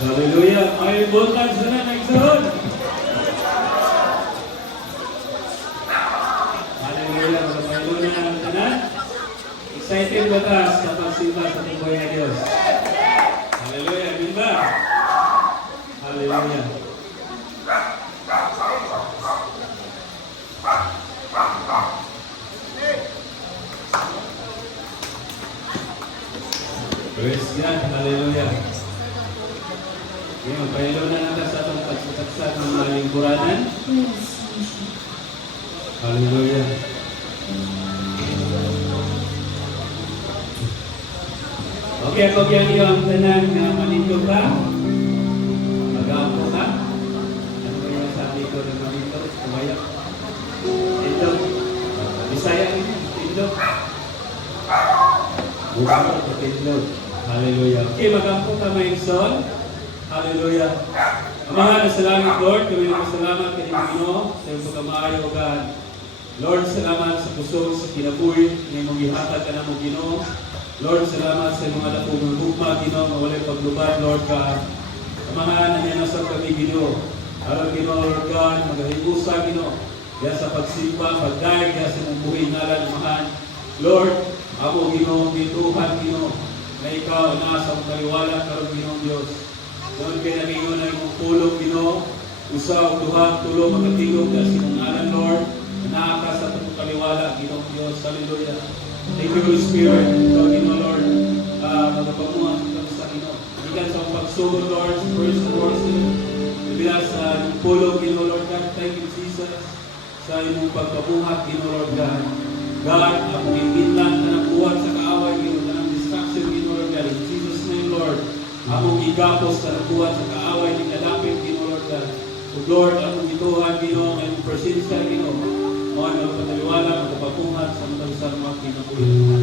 Hallelujah. Ay, buntag sa na nagsahod. Hallelujah. Magpapaylo na ang tanan. Excited ba ta sa pagsimba sa tubuhay na Diyos? Hallelujah. Amin ba? Hallelujah. Praise God. Hallelujah. Ngayon, pahilo na natin sa itong pagsasaksak ng mga lingkuranan. Hallelujah. Okay, ako yan iyo ang tanan na manito ka. Mag-aapo ka. Ano ba yung sabi ko na manito? Kumaya. Ito. Bisaya ito. Ito. Buka ko ito. Hallelujah. Okay, mag-aapo ka may son. Hallelujah. Amahan na salamat, Lord. Kami na salamat kay Panginoon sa iyong pagkamaayo, God. Lord, salamat sa puso, sa kinabuhi, na mong ihatag ka na mong Ginoo. Lord, salamat sa mga lapong ng bukma, Ginoo, mawalay paglubad, Lord God. Amahan na niya nasa kami, Ginoo. Araw, Ginoo, Lord God, magahibusa, Ginoo. Diya sa pagsimba, pagdaig, diya sa mong buhay ngalan, amahan. Lord, ako, Ginoo, bituhan, Ginoo, na ikaw, na sa mong kaliwala, karong Ginoo, Diyos. Lord, kaya nagingon na yung pulong, Ginoo, usaw, duha, tulo, magatigog, na sinungalan, Lord, na naaka sa itong kaliwala, Ginoo, Diyos. Hallelujah. Thank you, Holy Spirit. Ikaw, Ginoo, Lord, magapamuha kami sa Ginoo. Ikan sa pagsugod, Lord, sa first worship, nabilang sa pulong, Ginoo, Lord God. Thank you, Jesus, sa iyong pagpabuhat, Ginoo, Lord God. God, ang pinipitan na ng buwan sa kaaway, Ginoo, na ng distraction, Ginoo, Lord God. In Jesus' name, Lord. Among igapos sa nabuhat sa kaaway ni kalapit, Ginoo, Lord God. O Lord, among ituhan, Ginoo, ngayong presensya, Ginoo. Mga nagpataliwala, magpapungat sa mga mga kinabuhian.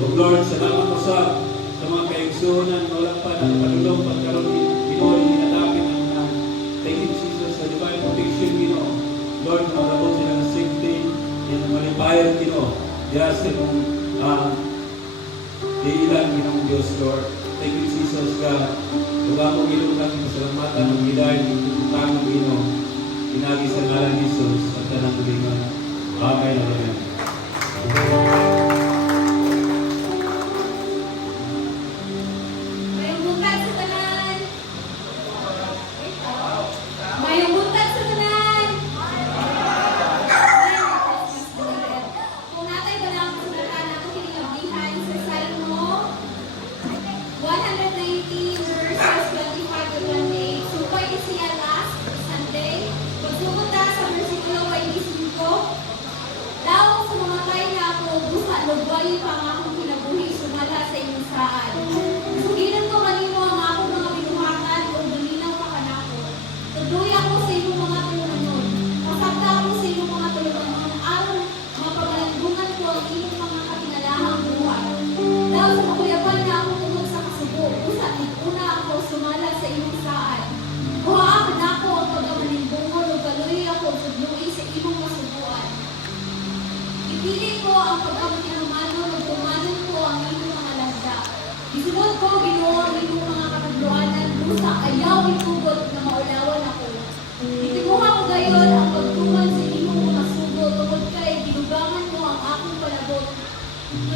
O Lord, salamat po sa mga kaigsunan, wala pa na padulong pagkaroon, Ginoo, ni kalapit ang mga. Thank you, Jesus, sa divine protection, Ginoo. Lord, magabot sila ng safety, yan ang malipayan, Ginoo. Diyan sa mong iilan, Ginoo, Diyos, Lord. Thank you, Jesus, God. Huwag mo ginong kami masalamatan ng hilahin ng tututang Ginoo. Pinagi sa ngalan ni Jesus at tanang tulingan. Amen. Amen. Mayong buntag sa tanan. Mayong buntag sa tanan. Kung natay ba lang sa tanan ako kinilabdihan sa Salmo 119 verses 25 to 28. Supay siya last Sunday. Pagsugod ta sa versikulo 25. Daw sa mga kaya na ako, busa lugwayo pa ang akong kinabuhi, sumala sa inyong saan. Sugilan ko kanino ang akong mga binuhatan o dalinaw pa kanako. Tuduy ako sa inyong mga tulunganon. Masagda ako sa inyong mga tulunganon. Aron mapagalandungan ko ang inyong mga katinalahang buhay. Daw sa makuyapan na ako tungkol sa kasubo, busa una ako sumala sa inyong saan. Buhaan na ako ang pagkamanimbungon o galoy ako tudluin sa inyong masubuan. Ipili ko ang pagkamanimanon o tumanon ko ang inyong mga lagda. Isunod ko Ginoo ang inyong mga katagluanan, busa ayaw itugot na maulawan ako. Itimuha ko gayon ang pagtuman sa inyong mga sugo, tungkol kay ginugangan mo ang aking palabot.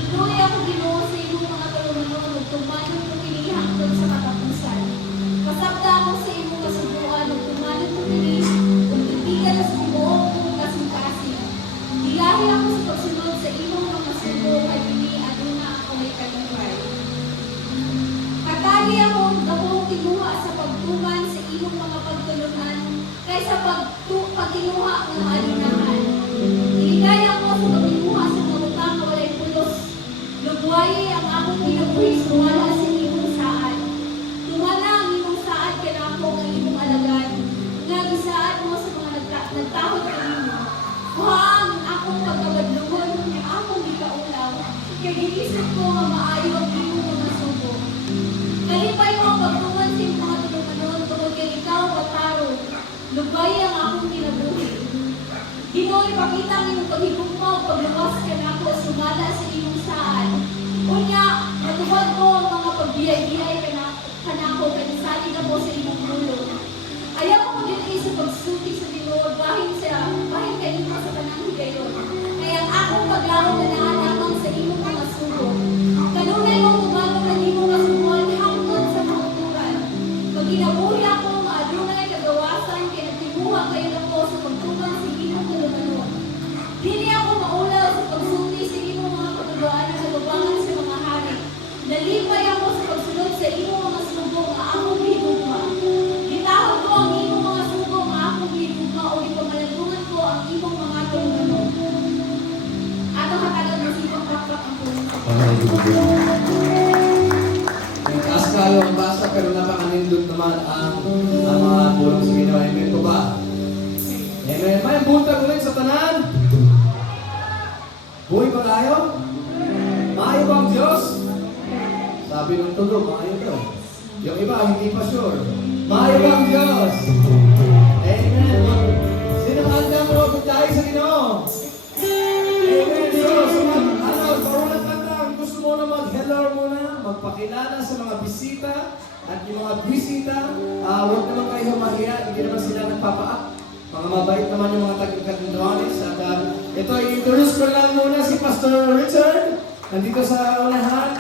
Tuloy ako Ginoo sa inyong mga tulunganon o tumanon ko kinihangtod sa katapusan. Pasabda ako sa inyong kasubuan o tumanon ko kung titigan sa buong kong kasing-kasing. Diyahe ako sa pagsunod sa inyong mga sugo kay Bini at una ako may kalibay. Katali ako gabong tinuha sa pagtuman sa inyong mga pagtulungan kaysa pagtinuha ng alinahan. Iligay ako sa pagtinuha sa mga utang na walay pulos. Lugwaye ang akong kinabuhi sumala sa inyong saan. Tumala ang inyong saan kinako ang inyong alagad. Nagisaad mo sa mga nagtahod kanino. Buhaan ang akong pagkabadlungon ng akong ikaulaw. Kaya ginisip ko nga maayo ang inyong mga subo. Kalipay mo ang pagtuman sa inyong mga tulunganon tungkol kay ikaw pataro. Lugay ang akong kinabuhi. Ginoo, ipakita ang inyong paghigugmaw pagluwas ka na ako Taas kayo ang basa pero napakanindot naman ang mga tulong sa Ginoo. Amen po ba? Amen. May buntag ulit sa tanan. Buhay ba tayo? Maayo ba ang Diyos? Sabi ng tulo, maayo daw. Yung iba, hindi pa sure. Maayo ba ang Diyos? Amen. Sino ang handang mo tayo sa Ginoo? Amen. So, parulat kanta, gusto mo na mag-hello muna, magpakilala sa mga bisita, at yung mga bisita, huwag naman kayo mahiya, hindi naman sila nagpapaak. Mga mabait naman yung mga taga-Catanduanes. At ito, i-introduce ko lang muna si Pastor Richard. Nandito sa unahan,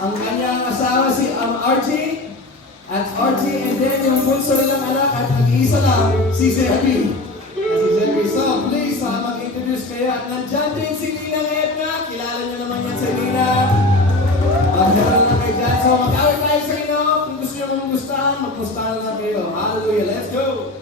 ang kanyang asawa si Archie. At Archie, and then yung bunso nilang anak at nag-iisa lang, si Zebby. So, please, mag-introduce kayo. At nandyan din si Ninang Edna. Kilala niyo naman yan si Nina. Mag-hello lang kayo dyan. So, mag-awit tayo sa inyo. Kung gusto niyo magmustahan, magmustahan lang kayo. Hallelujah. Let's go!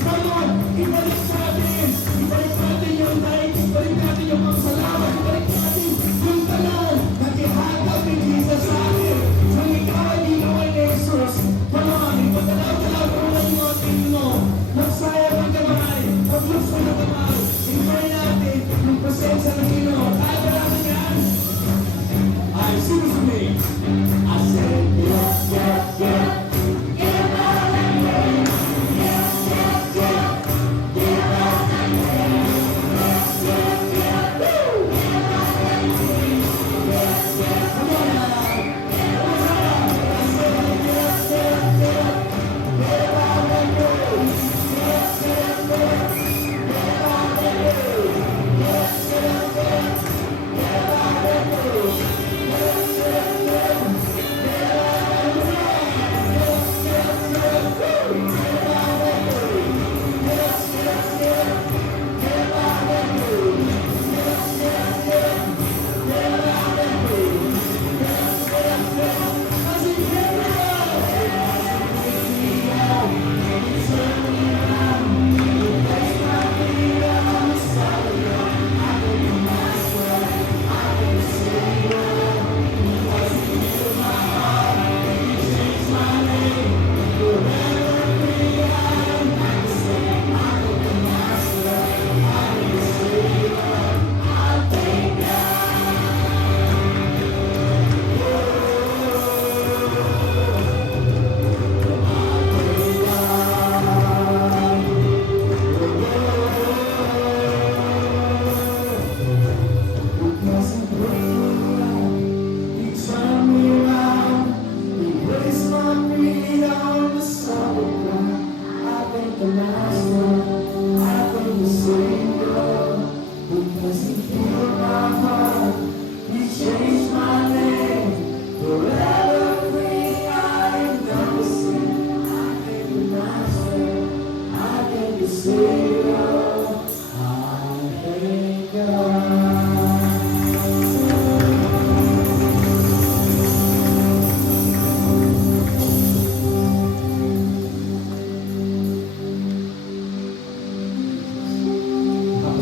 Come on, ibalik natin yung light, ibalik natin yung pagsalamat, ibalik natin yung tanan na kihatag ni Jesus sa atin. Nang ikaw ay ginawa ni Jesus, come on, ipagdalaw-dalaw ko na yung mga tingin mo. Magsayang ang kamay, pag-luso ng kamay, enjoy natin yung presensya ng Panginoon. Kaya ba natin yan? Ay, sino sa me? I said, yeah, yeah, yeah.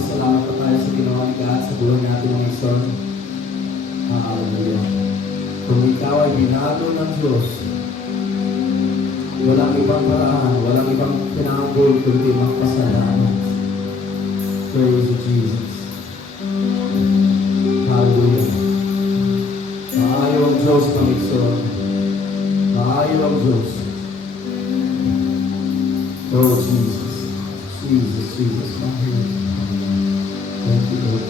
Salamat po tayo sa ginawa ni God sa buhay natin ng Son. Hallelujah. Kung ikaw ay binago ng Diyos, walang ibang paraan, walang ibang pinanggol kundi magpasalamat. Praise Jesus. Hallelujah. Maayo ang Diyos, Panginoon. Maayo ang Diyos. Oh, Jesus. Jesus, Jesus. Hallelujah. Thank you, Lord.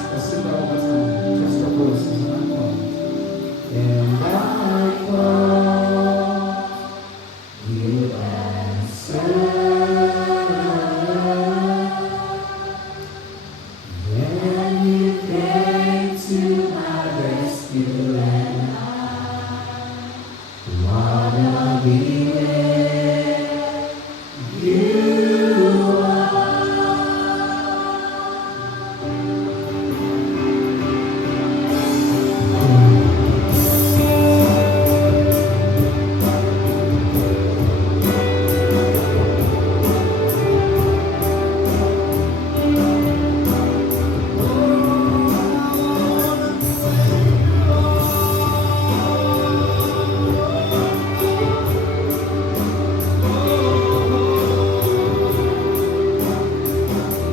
Let's sing that one more time. Just the chorus. And I call, you answer. When you came to my rescue, and I wanna be where you are.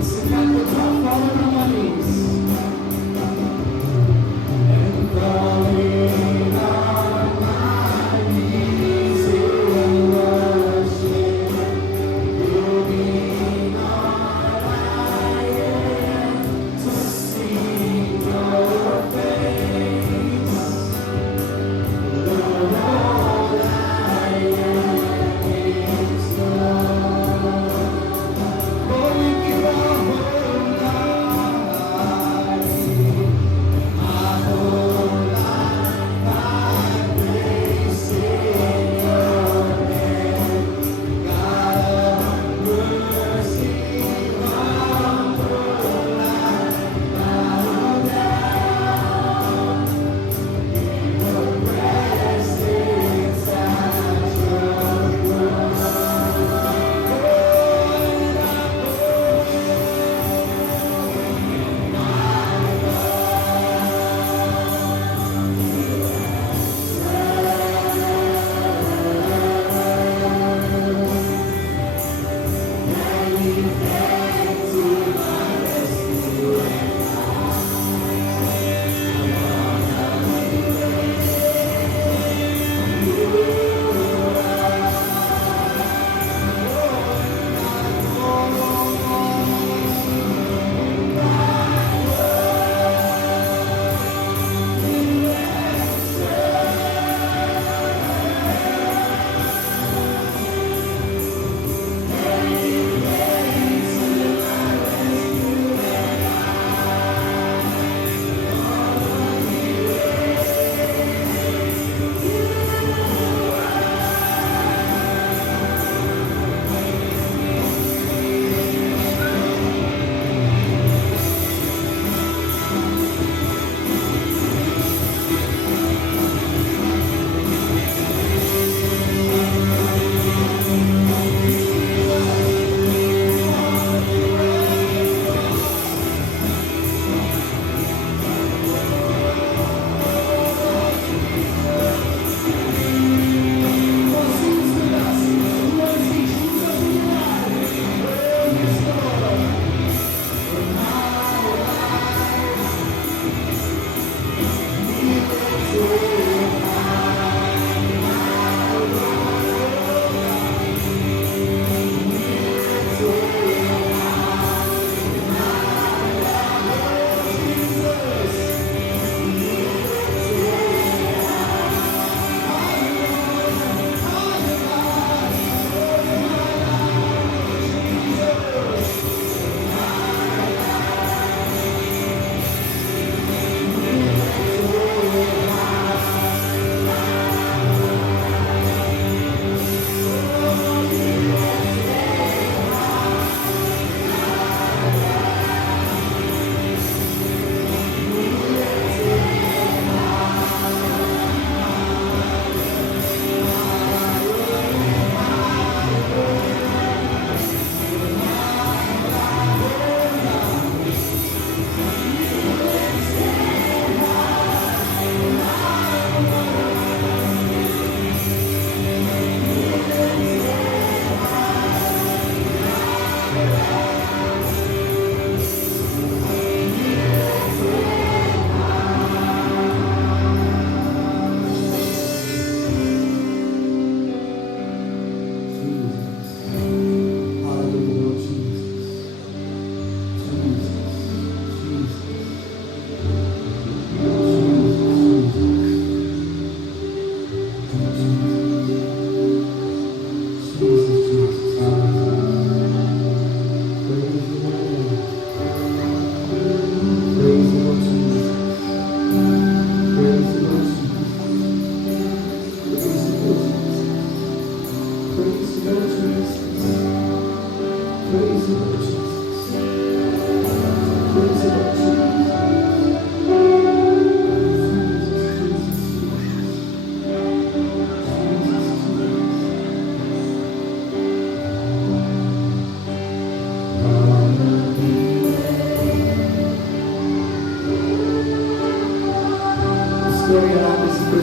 Sing that with my falling on my knees. And falling on my knees in worship, giving all I am to see your face. Lord, all I am is yours. Oh, we give our whole life.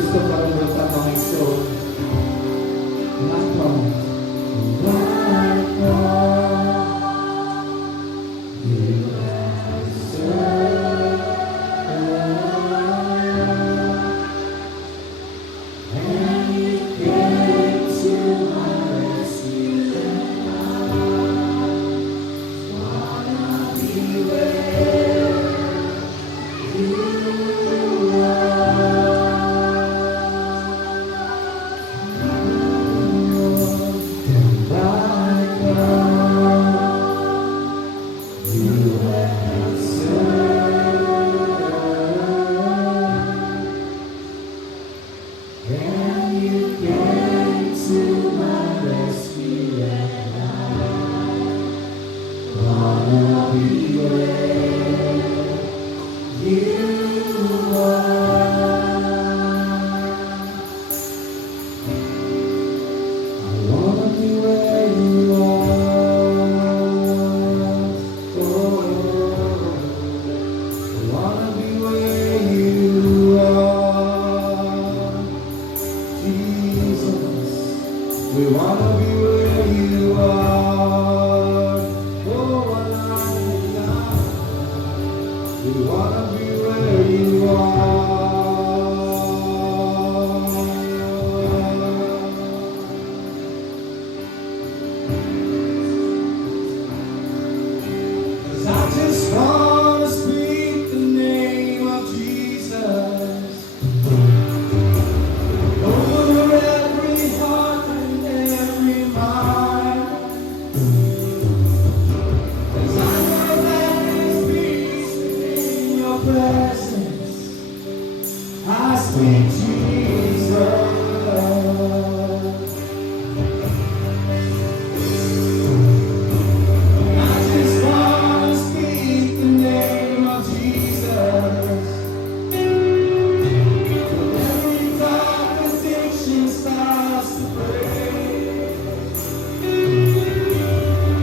gusto parambutan mga iso. Lahat mo. Lahat mo. You answer. And you came to my rescue. Wanna be where you we wanna be where you are. Oh, we wanna be where you are. 'Cause I just wanna speak the name of Jesus over every heart and every mind. 'Cause I know that there's peace in your presence. I speak Jesus. I just wanna speak the name of Jesus. Every dark addiction starts to break.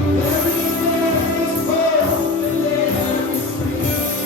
Every day is hope and there is freedom.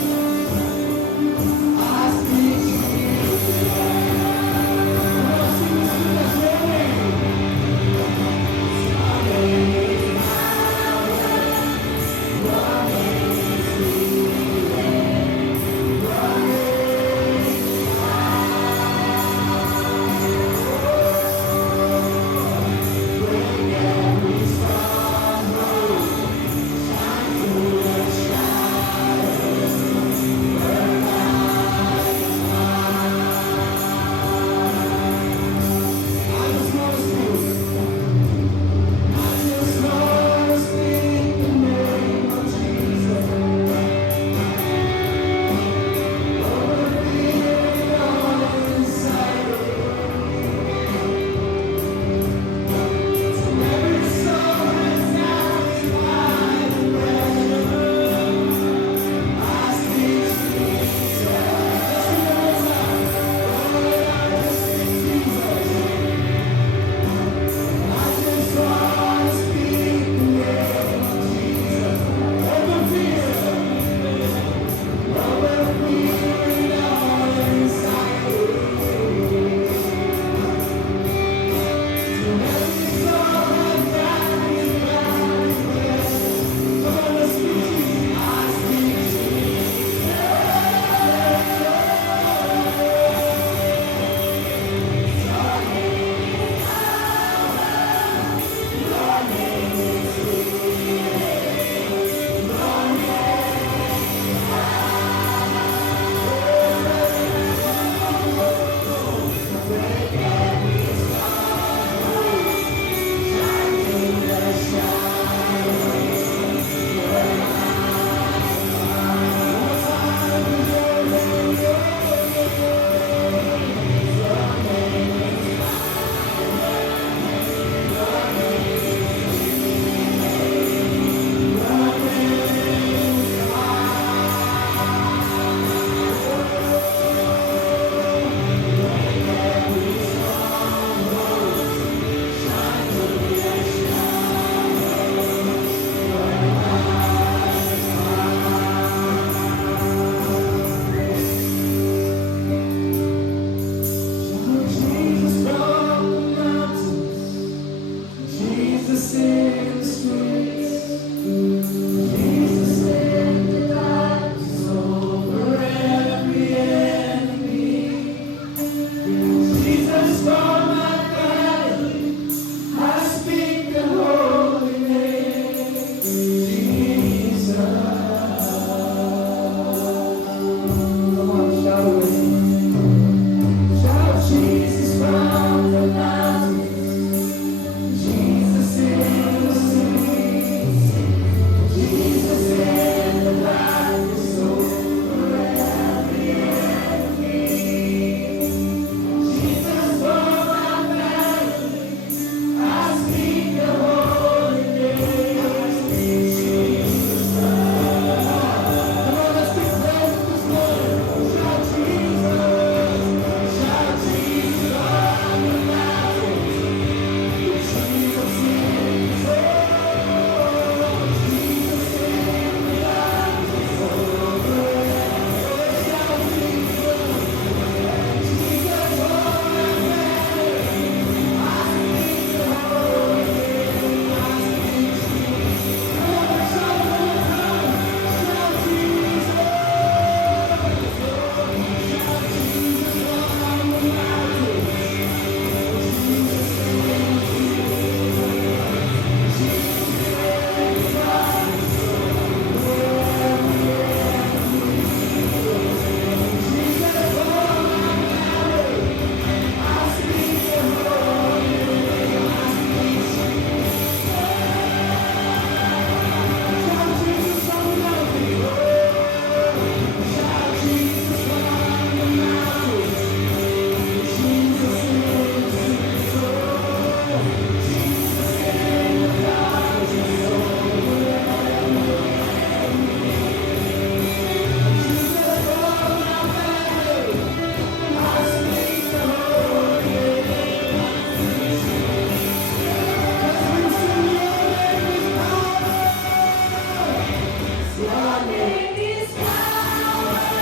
name is power.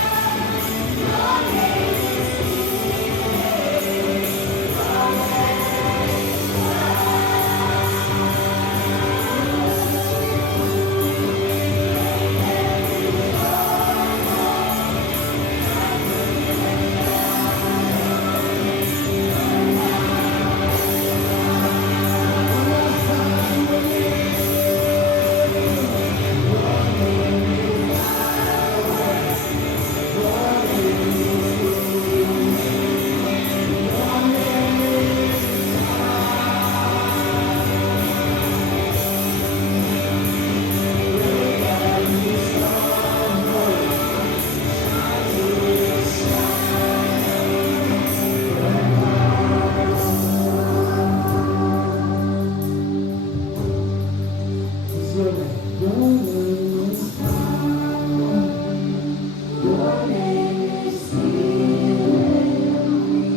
Your name is healing.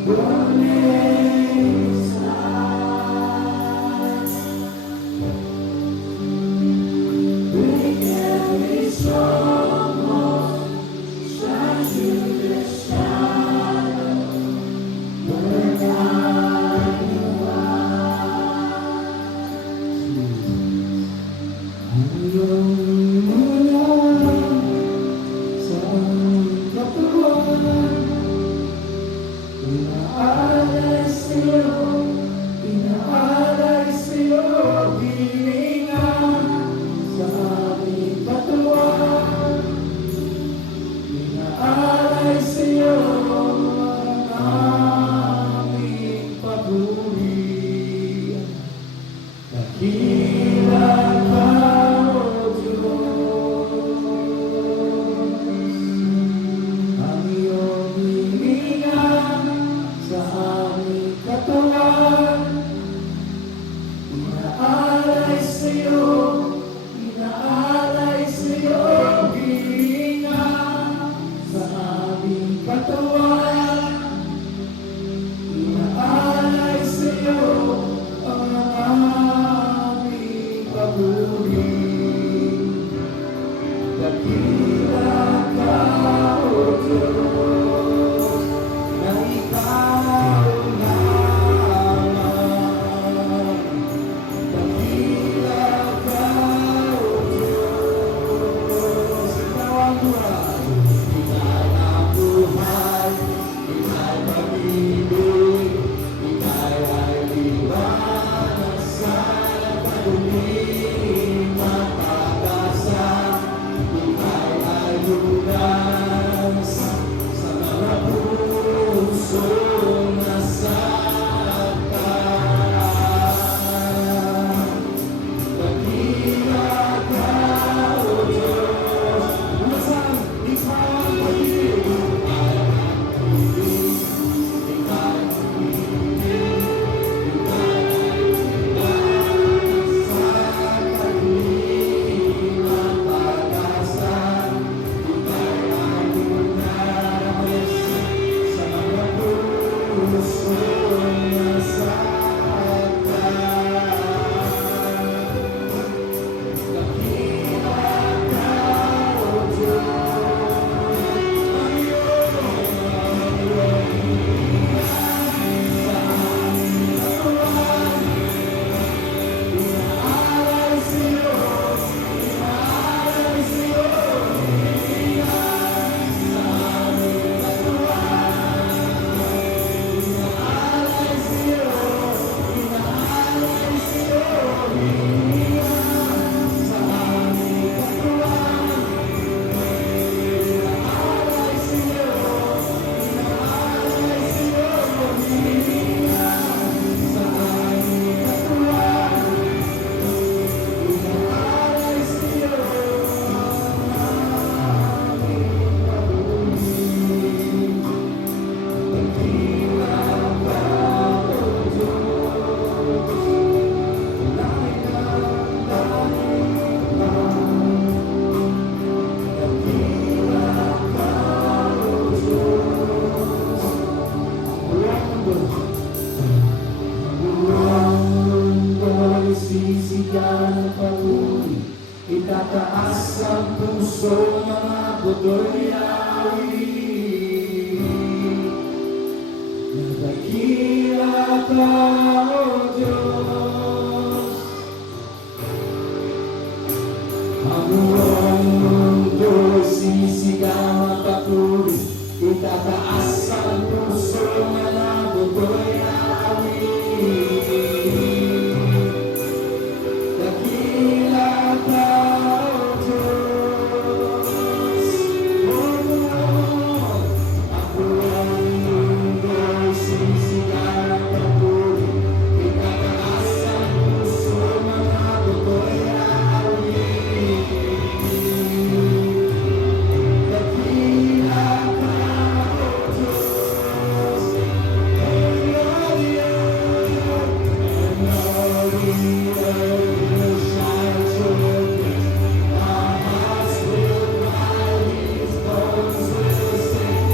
Your name is mga buto'y awit. Nagdakila ka, O Diyos. Ang buong mundo sisigaw at papuri, itataas ang puso mga buto'y awit. Dakila ka, O Diyos. Ang buong mundo sisigaw at papuri, itataas ang puso mga buto'y awit. Dakila ka, O Diyos. And all the earth will shout your praise. Our hearts will cry, these bones will sing.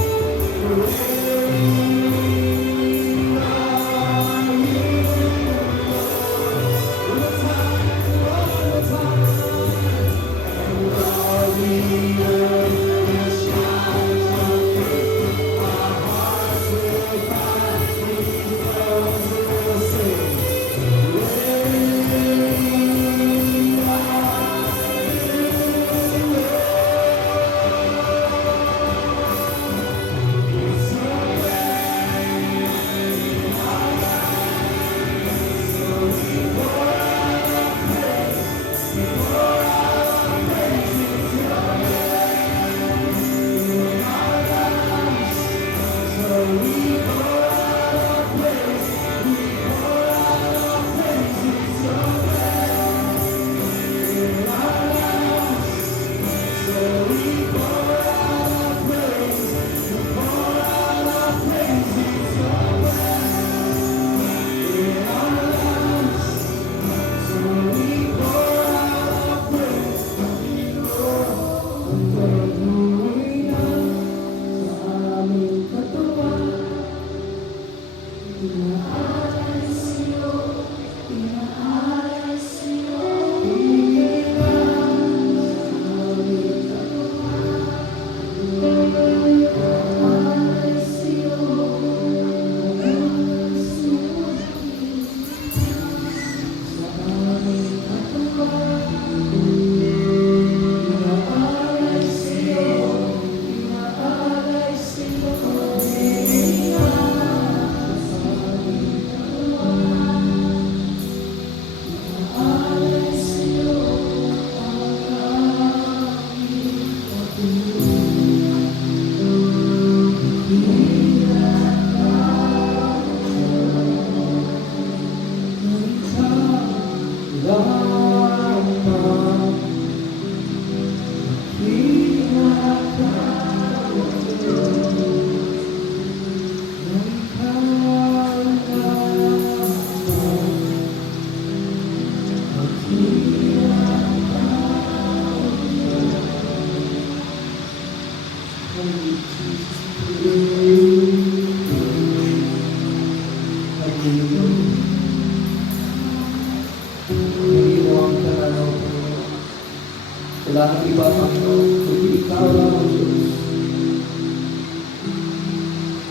Wala nang iba, Panginoon, kundi Ikaw lang ang Diyos.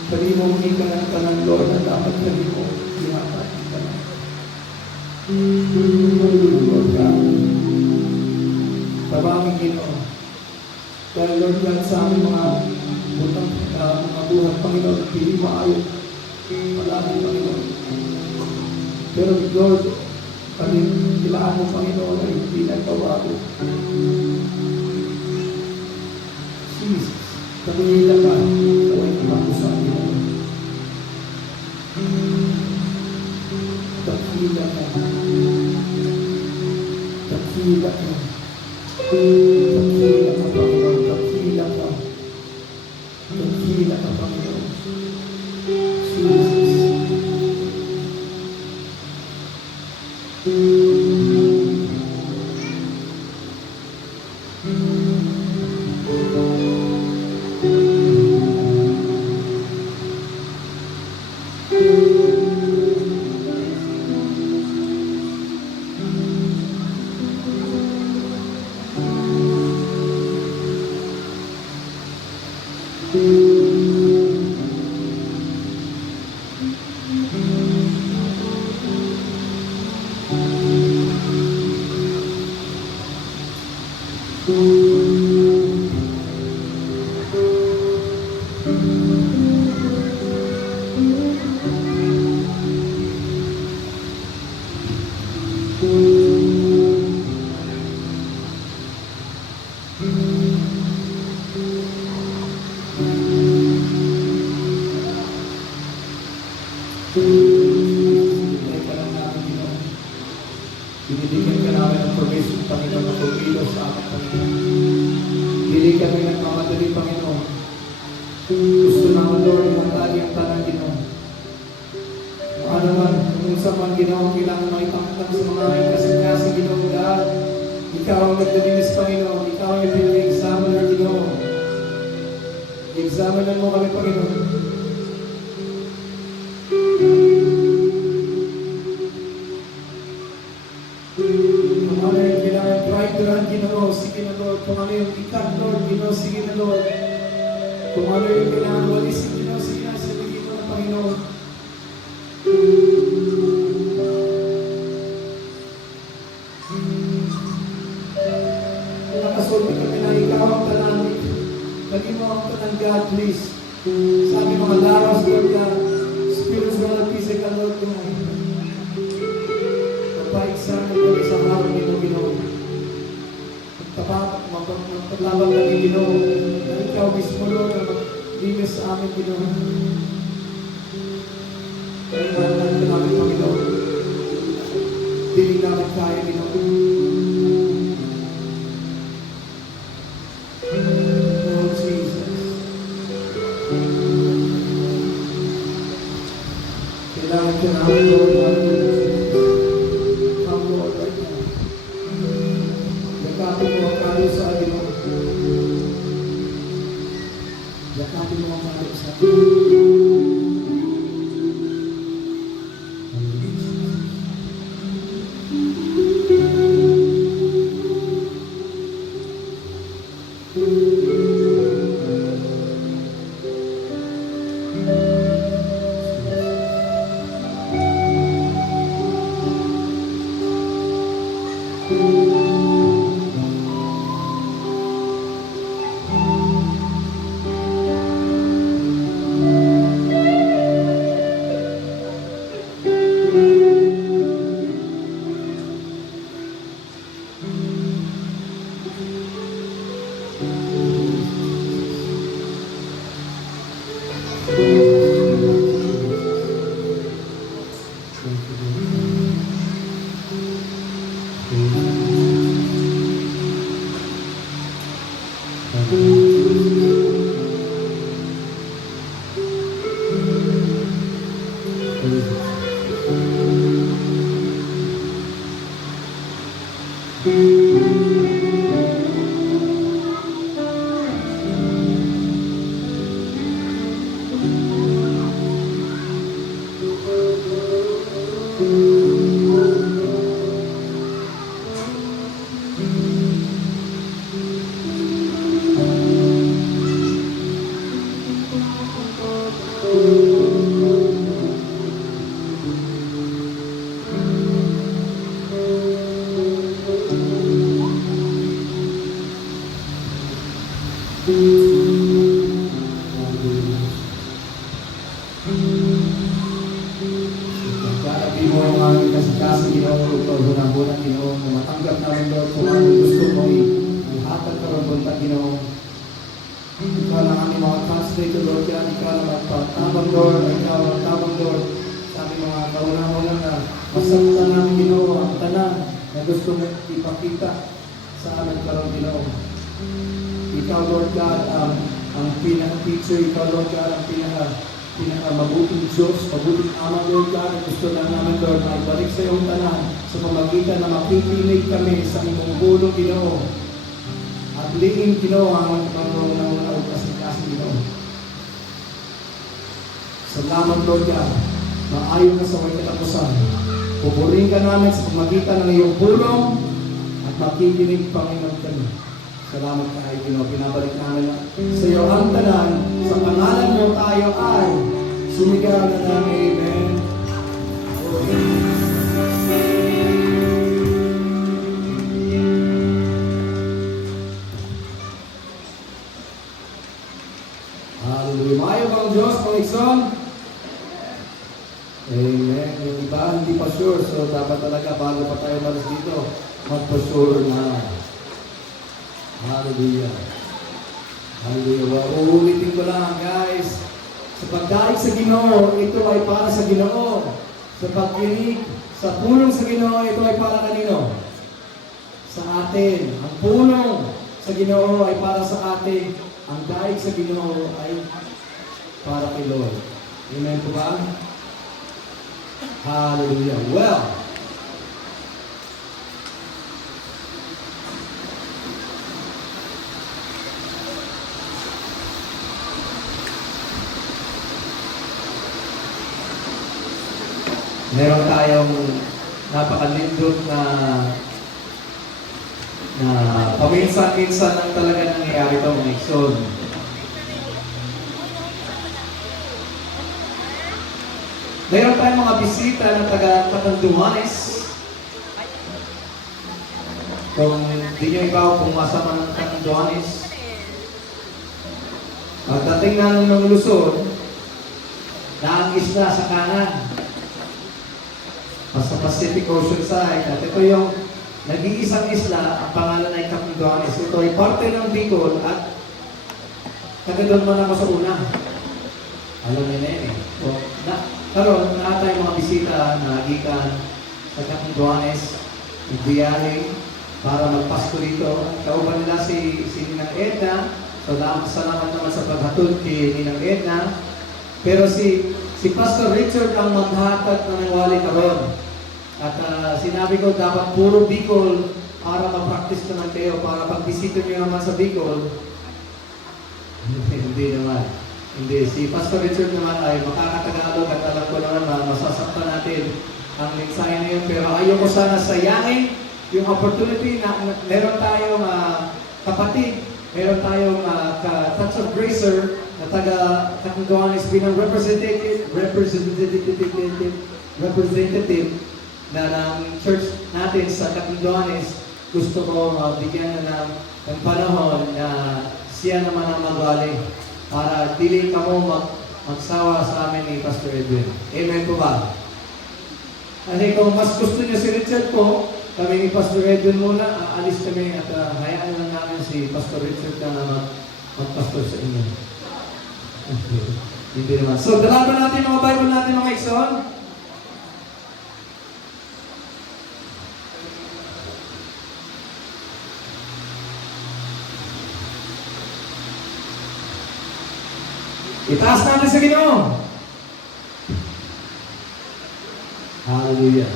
Sabi mo, hindi ka ng tanang, Lord, na dapat sabi mo, hinapat ka na. Lord God, tabangin Ginoo. Dahil Lord God, sa aming mga butang, mga buhat, Panginoon, hindi maayon. Malaki, Panginoon. Pero Lord, kami kailangan mo, Panginoon, ay hindi nagbabago. Jesus, pagkakita ka, kaway kumako sa amin. Pagkakita ka. Pagkakita ka. Pagkakita ka, Panginoon. Pagkakita ka. Pagkakita ka, Panginoon. Jesus. Pinigyan ka lang namin, Panginoon. Binibigyan ka namin ng permission, Panginoon, na pumilos sa amin, Panginoon. Hindi kami nagmamadali, Panginoon. Gusto naman, Lord, imatali ang tanang, Ginoo. Ano man, kung sa man, Ginoo, kailangan makitangtang sa mga aming kasing-kasing, Ginoo, God. Ikaw ang nagdalinis, Panginoon. Ikaw ang pinag-examiner, Ginoo. I-examiner mo kami, Panginoon. Kung ano yung kailangan brighter, Ginoo, sige na, Lord. Kung ano yung ikat, Lord, Ginoo, sige na, Lord. Kung ano yung kailangan walisin, Ginoo, sige na, sabihin mo, Panginoon. Nakasulti kami na ikaw ang tanan. Lagi mo ang tanan, God, please. Sabi mga lawas, Lord God, spiritual and physical, Lord God. Magpaiksa kami sa araw nito, Ginoo. Magpaglaban kami, Ginoo. Na ikaw mismo, Lord, na maglinis sa amin, Ginoo. Kaya naman namin, Panginoon. Hindi namin kaya, Ginoo. Lord Jesus. Kailangan ka namin, Lord. Come, Lord, right now. Yakapin mo ang kalo sa akin, Lord. Yakapin mo ang kalo sa akin. Karabi mo ang aming kasikasin, Ginoo, Lord, hunang-hunang, Ginoo, na matanggap namin, Lord, kung anong gusto mo ihatag ka ron, buntag, Ginoo. Ikaw lang aming mga translator, Lord, yan, ikaw lang magpatabang, Lord, ikaw ang tabang, Lord, sa aming mga kaunang-unang na masaktan namin, Ginoo, ang tanan na gusto mo ipakita sa amin karon, Ginoo. Ikaw, Lord God, ang pinaka-teacher, ikaw, Lord God, ang pinaka-mabuting Diyos, mabuting Ama, Lord God, at gusto lang namin, Lord, na ibalik sa iyong tanan sa pamagitan na makikinig kami sa imong bulong, Ginoo. At liin, Ginoo, ang mga kasing-kasing, Ginoo. Salamat, Lord God, maayon ka sa may katapusan. Pupurin ka namin sa pamagitan ng iyong bulong at makikinig, Panginoon, kami. Salamat ka, Ginoo. Pinabalik namin sa iyo ang tanan sa Hallelujah. Maayo bang Diyos, mga igsoon? Amen. Yung iba, hindi pa sure. So, dapat talaga, bago pa tayo malas dito, magpa-sure na. Hallelujah. Hallelujah. Well, uulitin ko lang, guys. Sa pagdaig sa Ginoo, ito ay para sa Ginoo. Sa pagkinig, sa pulong sa Ginoo, ito ay para kanino? Sa atin. Ang pulong sa Ginoo ay para sa atin. Ang daig sa Ginoo ay para kay Lord. Amen po ba? Hallelujah. Well, meron tayong napakalindot na paminsan-minsan ang talaga nangyayari ito, mga igsoon. Meron tayong mga bisita ng taga-Catanduanes. Kung di nyo ikaw pumasa man ng Catanduanes, pagdating na ng Luzon, na ang isla sa kanan, sa Pacific Ocean side, at ito yung nag-iisang isla, ang pangalan ay Catanduanes. Ito ay parte ng Bicol at taga doon man ako sa una. Alam niyo na yun eh. So, karon na tayong mga bisita na gikan sa Catanduanes, Ibiyaling, para magpasko dito. Kauban nila si Ninang Edna. So, salamat naman sa paghatod kay Ninang Edna. Pero si Pastor Richard ang maghatag na ng wali karon. At sinabi ko, dapat puro Bicol para mag-practice naman kayo, para pag-bisita nyo naman sa Bicol. Hindi naman. Hindi. Si Pastor Richard naman ay makakatagalog at alam ko naman na masasaktan natin ang mensahe na yun. Pero ayoko sana sayangin yung opportunity na meron tayong kapatid, meron tayong touch of gracer na taga Catanduanes bilang representative na ng church natin sa Catanduanes. Gusto ko bigyan na ng panahon na siya naman ang magwali para dili ka mo magsawa sa amin ni Pastor Edwin. Amen po ba? Kasi kung mas gusto niyo si Richard po, kami ni Pastor Edwin muna, aalis kami at hayaan lang namin si Pastor Richard na magpastor sa inyo. Hindi naman. So, dalaban natin mga Bible natin mga igsoon. Itaas natin sa Ginoo. Hallelujah.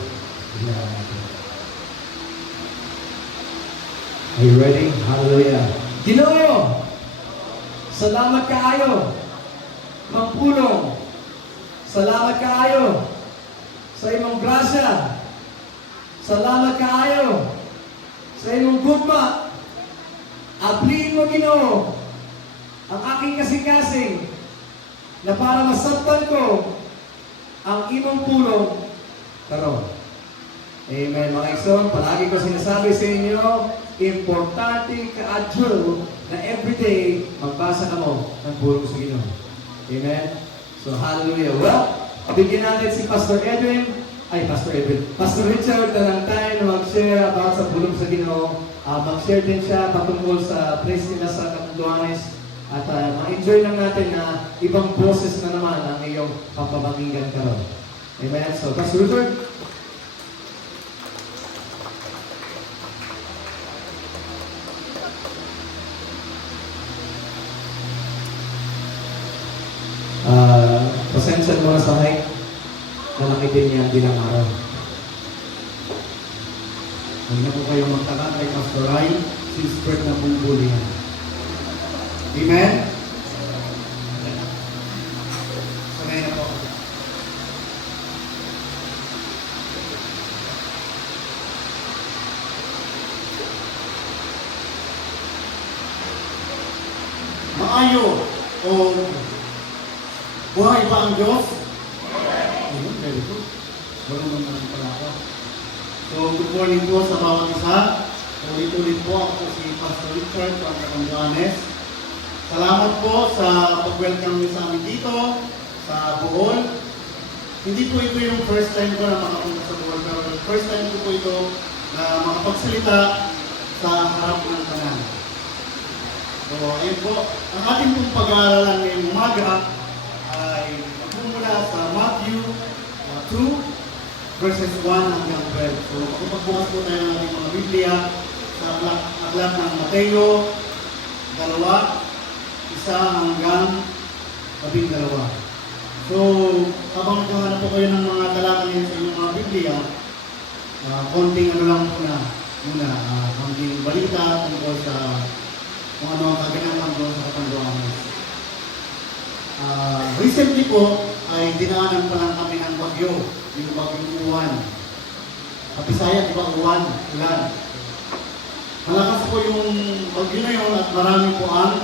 Are you ready? Hallelujah. Ginoo, salamat kaayo. Magpulong. Salamat kaayo sa imong grasya. Salamat kaayo sa imong gugma. Abliin mo, Ginoo, ang aking kasing-kasing na para masabtan ko ang imong pulong karon. Amen. Mga igsoon, palagi ko sinasabi sa inyo, importante ka-adjure na everyday magbasa ka mo ng pulong sa Ginoo. Amen. So, hallelujah. Well, bigyan natin si Pastor Richard na lang tayo na mag-share about sa pulong sa Ginoo. Mag-share din siya patungkol sa place nila sa Catanduanes. At ma-enjoy lang natin na ibang boses na naman ang iyong papabakinggan karon. Amen. So, Pastor Richard. Pasensya mo na sa hike. Nalakitin niya bilang araw. Huwag na po kayo magtaka kay Pastor Rai, si spread na bubuli niya. Amen? Sabay na po. Maayo o buhay ba ang Diyos? Ayun, very good. Marunong naman pala ako. So, good morning po sa bawat isa. Ulit-ulit po ako si Pastor Richard from Catanduanes. Salamat po sa pag-welcome niyo sa amin dito, sa Bohol. Hindi po ito yung first time ko na makapunta sa Bohol, pero first time ko po ito na makapagsalita sa harap ng tanan. So, ayun po. Ang ating pong pag-aaralan ngayong umaga ay magmumula sa Matthew 2, verses 1 hanggang 12. So, makapagbukas po tayo ng ating mga Biblia sa aklat ng Mateo 2, 1 hanggang 12. So, habang naghahanap po kayo ng mga talata ngayon sa inyong mga Biblia, konting ano lang muna, konting balita tungkol sa kung ano ang kaganapan doon sa Kapanduanes. Recently po, ay dinaanan pa lang kami ng bagyo, yung bagyong Uwan. Kapisaya, di ba Uwan? Ulan. Malakas po yung bagyo na yun at marami po ang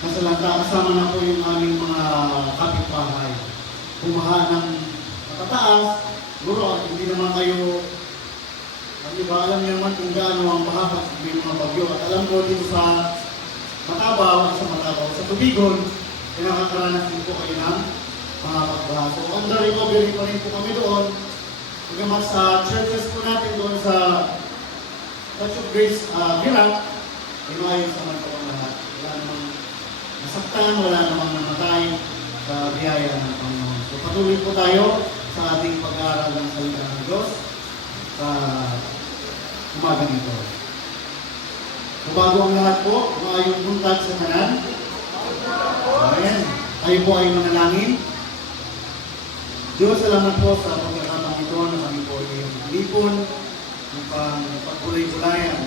nasalanta. Kasama na po yung aming mga kapitbahay. Bumaha ng matataas. Siguro, hindi naman kayo, di ba, alam niyo naman kung gaano ang baha pag may mga bagyo. At alam ko dito sa Matabaw, sa Tubigon, nakakaranas din po kayo ng mga pagbaha. So, under recovery pa rin po kami doon. Pagamat sa churches po natin doon sa Church of Grace, Virac, ay maayos naman po ang lahat. Wala namang nasaktan, wala namang namatay sa biyaya ng Panginoon. So, patuloy po tayo sa ating pag-aaral ng salita ng Diyos sa umaga nito. So, bago ang lahat po, maayong buntag sa tanan. Amen. Tayo po ay manalangin. Diyos, salamat po sa pagkakataong ito na kami po ay lipon upang pagkulay-kulayan.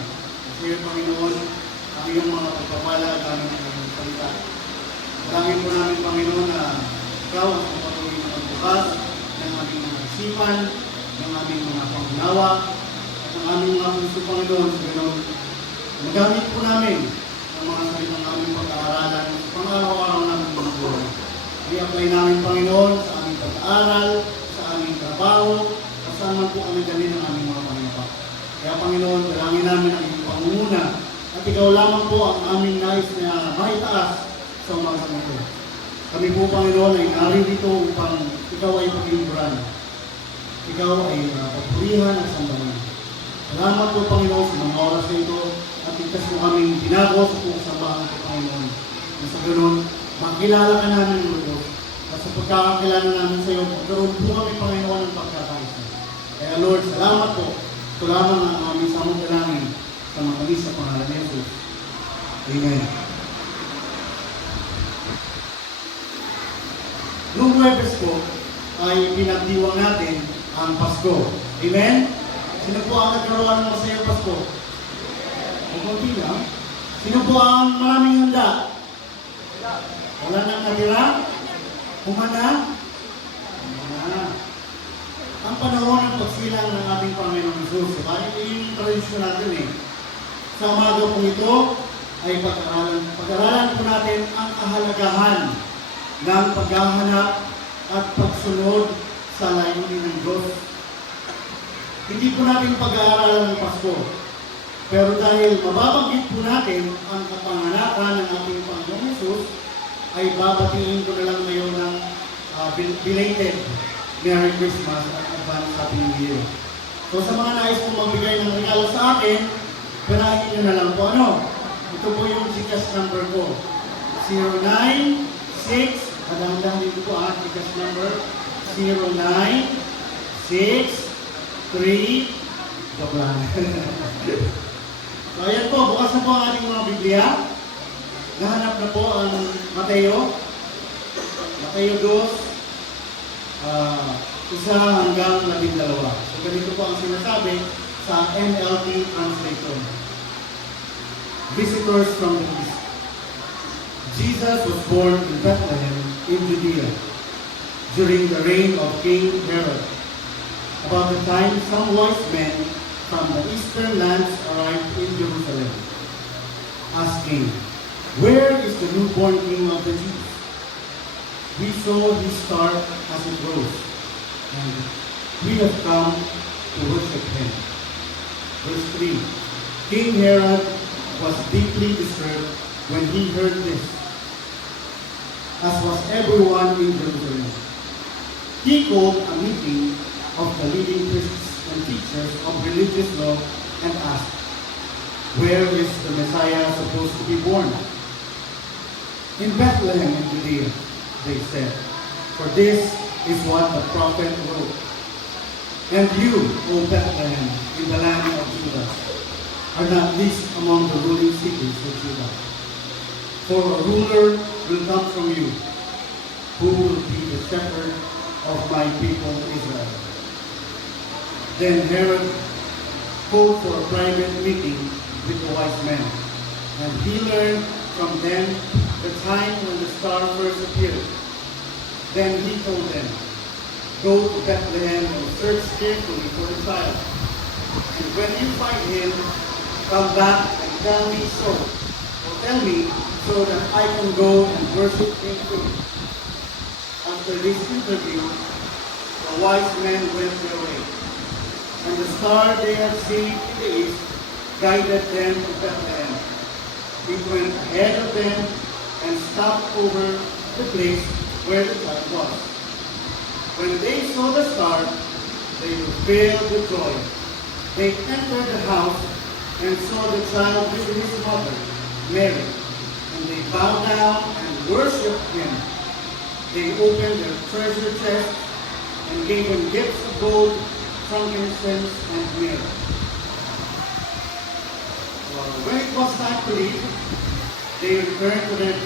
Kasi Panginoon, ang iyong mga pagpapala at aming mga salita. Dalangin po namin, Panginoon, na ikaw ang patuloy na pagbukas ng aming mga isipan, ng aming mga pangunawa, at ng aming mga puso, Panginoon, sa ganoon. Nagamit po namin ang mga salitang aming pag-aaralan, pang-araw-araw namin mga buhay. I-apply namin, Panginoon, sa aming pag-aaral, sa aming trabaho, saan man po kami dali ng aming mga panginawa. Kaya, Panginoon, dalangin namin ang iyong pangunguna at ikaw lamang po ang aming nais na maitaas sa umaga nito. Kami po, Panginoon, ay naririto upang ikaw ay paglingkuran. Ikaw ay papurihan at sambahin. Salamat po, Panginoon, sa mga oras na ito at itas mo kaming binago sa buong sambahan ko, Panginoon. At sa ganoon, makilala ka namin, Lord. At sa pagkakakilala namin sa iyo, magkaroon po kami, Panginoon, ng pagkakaisa. Kaya, Lord, salamat po. Ito lamang ang aming samong dalangin sa mga sa pangalan ni Jesus. Amen. Noong Huwebes po, ay pinagdiwang natin ang Pasko. Amen? Sino po ang nagkaroon ng masayang Pasko? Kunti lang. Sino po ang maraming handa? Wala nang natira? Humana? Humana. Ang panahon ng pagsilang ng ating Panginoong Jesus. Bakit yung tradisyon natin eh? Sa umaga po ito ay pag-aralan po natin ang kahalagahan ng paghahanap at pagsunod sa layunin ng Diyos. Hindi po natin pag-aaralan ng Pasko. Pero dahil mababanggit po natin ang kapanganakan ng ating Panginoong Jesus, ay babatiin ko na lang ngayon ng belated Merry Christmas at Advance Happy New Year. So sa mga nais kong magbigay ng regalo sa akin, perahin nyo na lang po ano. Ito po yung Gcash number ko. 096, kadang-dang dito po ang Gcash number. 0963 joke lang. So ayan po, bukas na po ang ating mga Biblia. Nahanap na po ang Mateo 2, 1 hanggang 12. So ganito po ang sinasabi sa NLT translation. Visitors from the East. Jesus was born in Bethlehem in Judea during the reign of King Herod. About the time some wise men from the eastern lands arrived in Jerusalem, asking, "Where is the newborn King of the Jews? We saw his star as it rose, and we have come to worship him." Verse 3, King Herod was deeply disturbed when he heard this, as was everyone in Jerusalem. He called a meeting of the leading priests and teachers of religious law and asked, "Where is the Messiah supposed to be born?" "In Bethlehem in Judea," they said, "for this is what the prophet wrote. And you, O Bethlehem, in the land of Judah, are not least among the ruling cities of Judah. For a ruler will come from you, who will be the shepherd of my people Israel." Then Herod called for a private meeting with the wise men, and he learned from them the time when the star first appeared. Then he told them, "Go to Bethlehem and search carefully for the child. And when you find him, come back and tell me so that I can go and worship him too." After this interview, the wise men went their way, and the star they had seen in the east guided them to Bethlehem. It went ahead of them and stopped over the place where the child was. When they saw the star, they were filled with joy. They entered the house and saw the child with his mother, Mary, and they bowed down and worshipped him. They opened their treasure chest and gave him gifts of gold, frankincense, and myrrh. When it was time to leave, they returned to their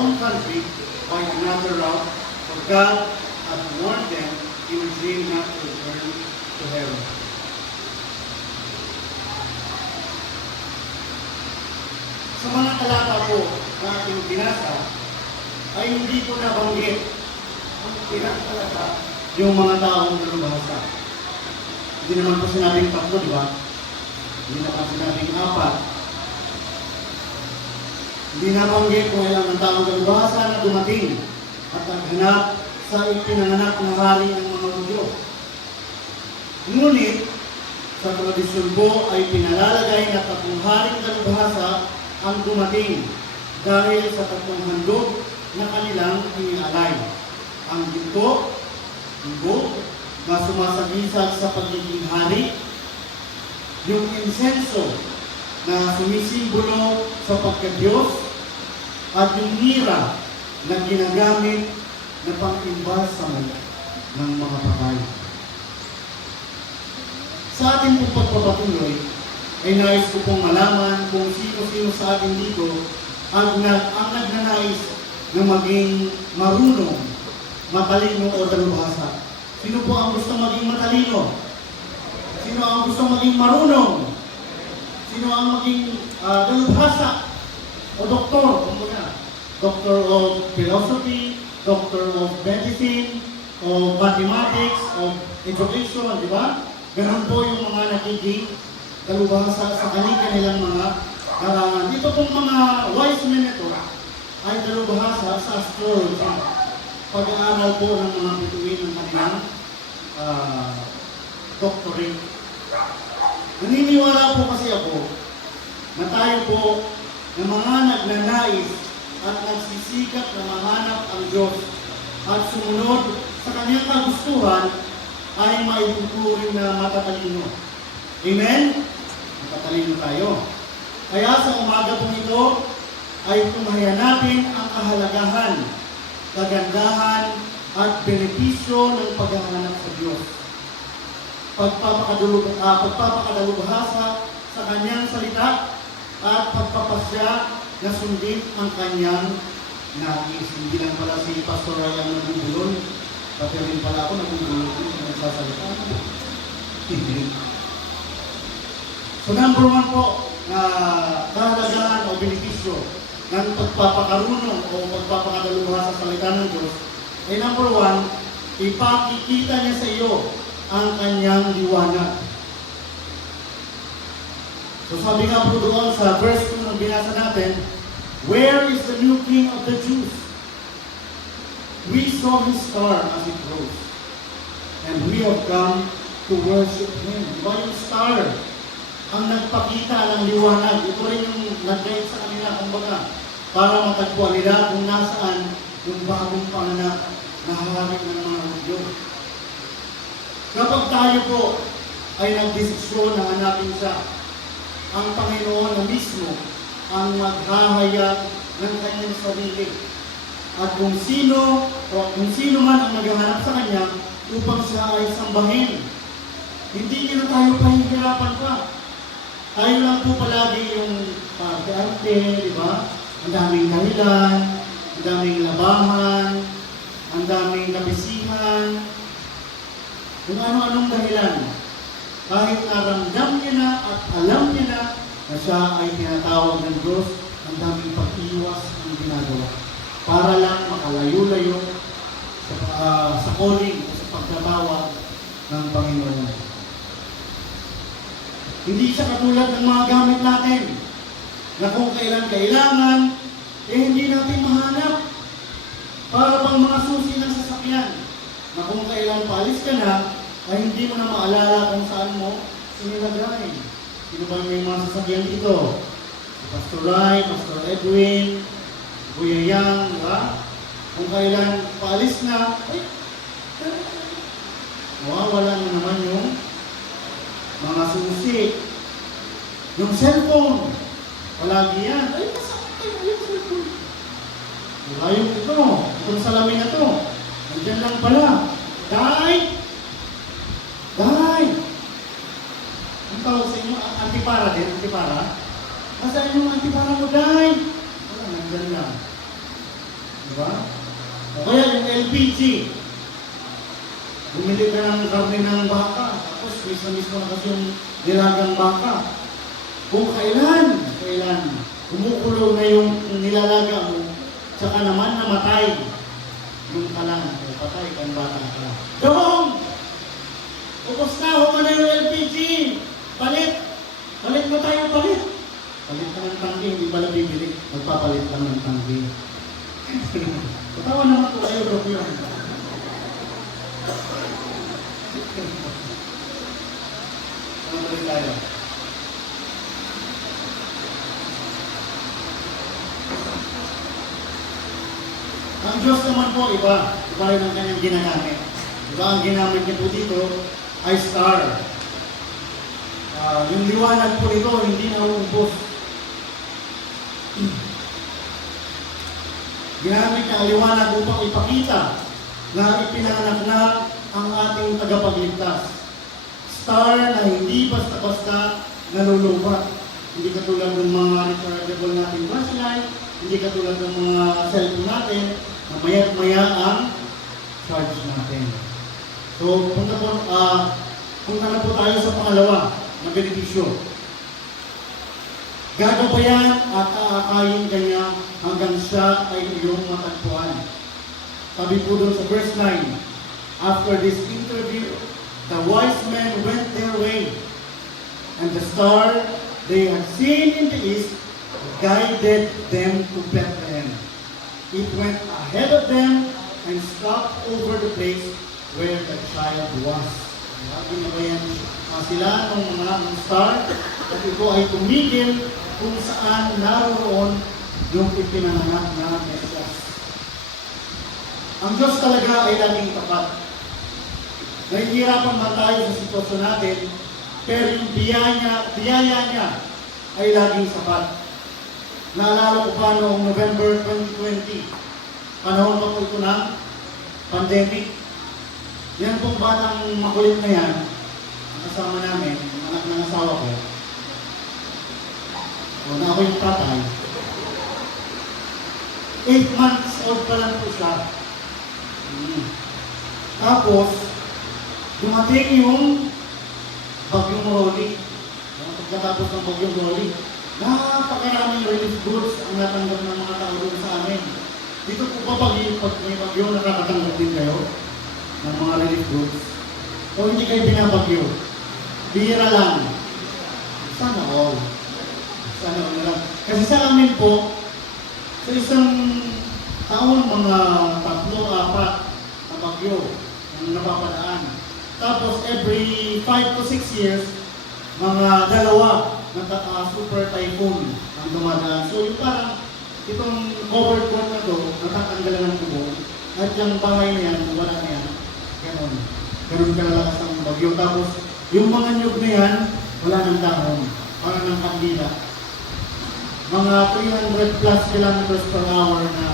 own country by another route, for God had warned them in a dream not to return to Herod. Sa mga talata po na ating binasa, ay hindi ko nabanggit ang pinakatalata yung mga taong nalubhasa. Hindi naman po sinabing 3, di ba? Hindi naman sinabing 4. Hindi nabanggit kung ilang ang taong nalubhasa na dumating at naghanap sa ipinanganak na hari ng mga Hudyo. Ngunit, sa tradisyon po ay pinalalagay na 3 haring nalubhasa ang dumating dahil sa 3 handog na kanilang inialay. Ang ginto, na sumasagisag sa pagiging hari, yung insenso na sumisimbolo sa pagkadiyos, at yung mira na ginagamit na pang-imbalsamo ng mga patay. Sa ating pong pagpapatuloy, ay nais ko pong malaman kung sino-sino sa atin dito ang nagnanais na maging marunong, matalino o dalubhasa. Sino po ang gusto maging matalino? Sino ang gusto maging marunong? Sino ang maging dalubhasa? O doktor, kumbaga. Doctor of philosophy, doctor of medicine, of mathematics, of education, di ba? Ganon po yung mga nagiging dalubhasa sa kanilang mga karangan. Dito pong mga wise men ito ay dalubhasa sa astrology. Pag-aaral po ng mga bituin ng kanilang doctorate. Naniniwala po kasi ako na tayo po na mga nagnanais at nagsisikap na mahanap ang Diyos at sumunod sa kanyang kagustuhan ay maituturing na matatalino. Amen? Matatalino tayo. Kaya sa umaga pong ito ay tumahayan natin ang kahalagahan, kagandahan, at benepisyo ng paghahanap sa Diyos. Pagpapakadalubhasa sa kanyang salita at pagpapasya na sundin ang kanyang nais. Hindi lang pala si Pastor Ray ang nagugulon, pati rin pala ako nagugulon sa nagsasalita. So number 1 po na kahalagahan o benepisyo ng pagpapakarunong o pagpapakadalubhasa sa salita ng Diyos ay number 1, ipakikita niya sa iyo ang kanyang liwanag. So sabi nga po doon sa verse 2 ng binasa natin, "Where is the new king of the Jews? We saw his star as it rose, and we have come to worship him." Diba yung star ang nagpakita ng liwanag? Ito rin yung nag-guide sa kanila. Kumbaga, para matagpuan nila kung nasaan yung bagong panganak na hahanap ng mga Hudyo. Kapag tayo po ay nagdesisyon na hanapin siya, ang Panginoon na mismo ang maghahayag ng kanyang sarili. At kung sino man ang naghahanap sa kanya upang siya ay sambahin. Hindi niyo na tayo pahihirapan pa. Tayo lang po palagi yung pag-arte, di ba? Ang daming dahilan, ang daming labahan, ang daming nabisihan, kung ano-anong dahilan. Kahit naramdam niya na at alam niya na siya ay tinatawag ng Diyos, ang daming pag-iwas ang ginagawa. Para lang makalayo-layo sa calling o sa pagkatawag ng Panginoon. Hindi siya katulad ng mga gamit natin na kung kailan kailangan, hindi natin mahanap. Para pang mga susi ng sasakyan na kung kailan paalis ka na, ay hindi mo na maalala kung saan mo sinilagay. Sino ba may mga sasakyan dito? Si Pastor Rai, Pastor Edwin, Kuya Yang, diba? Kung kailan paalis na, ay, wala na naman yung mga susi. Yung cellphone, palagi yan. Ay, kasama kayo yung cellphone. Diba yung itong salamin na to. Nandiyan lang pala. Ang tawag sa inyo, antipara din, antipara. Nasaan yung antipara mo, Day? Wala, nandiyan lang. Diba? O kaya yung LPG. Bumili ka ng karne ng baka. Tapos, mismo na kasi yung nilagang baka. Kung kailan kumukulo na yung nilalaga mo, tsaka naman namatay yung kalan, o patay kang bata ka. Dong! Upos na, huwag mo na yung LPG! Palit mo tayo, palit! Palit ka ng tangke, hindi pala bibili. Magpapalit lang ng tangke. Patawa naman ko kayo, bro, yun. Ano ba rin tayo? Ang Diyos naman po, iba rin ang kanyang ginagamit. Diba, ang ginamit niya po dito ay star. Yung liwanag po nito, hindi nauubos. Ginamit niya ang liwanag upang ipakita na ipinanganak na ang ating tagapagligtas. Star na hindi basta-basta nalulubat. Hindi katulad ng mga rechargeable natin flashlight, hindi katulad ng mga cellphone natin, na maya't-maya ang charge natin. So, punta na po tayo sa pangalawa na benepisyo. Gagabayan at aakayin kanya hanggang siya ay iyong matagpuan. Sabi po doon sa verse 9, after this interview, the wise men went their way, and the star they had seen in the east guided them to Bethlehem. It went ahead of them and stopped over the place where the child was. Ginabayan sila ng mga star at ito ay tumigil kung saan naroon yung ipinanganak na Mesias. Ang Diyos talaga ay laging tapat. Nahihirapan man tayo sa sitwasyon natin, pero yung biyaya niya ay laging sapat. Naalala ko pa noong November 2020, panahon pa po ito ng pandemic. Yan pong batang makulit na yan, ang kasama namin, ang anak ng asawa ko, o na ako yung tatay, 8 months old pa lang po siya. Tapos, dumating yung Bagyong Rolly. Pagkatapos ng Bagyong Rolly, napakaraming relief goods ang natanggap ng mga tao doon sa amin. Dito po ba pag may bagyo, nakakatanggap din kayo ng mga relief goods? O hindi kayo binabagyo? Bihira lang. Sana all. Sana all lang. Kasi sa amin po, sa isang taon, mga 3-4 na bagyo ang napapadaan. Tapos every 5 to 6 years, mga 2 na super typhoon ang dumadaan. So yung parang itong covered court na to, natatanggalan ng bubong, at yung bahay na yan, wala na yan. Ganon. Ganon kalalakas ang bagyo. Tapos, yung mga nyug na yan, wala ng dahon. Wala ng kandila. Mga 300 plus kilometers per hour na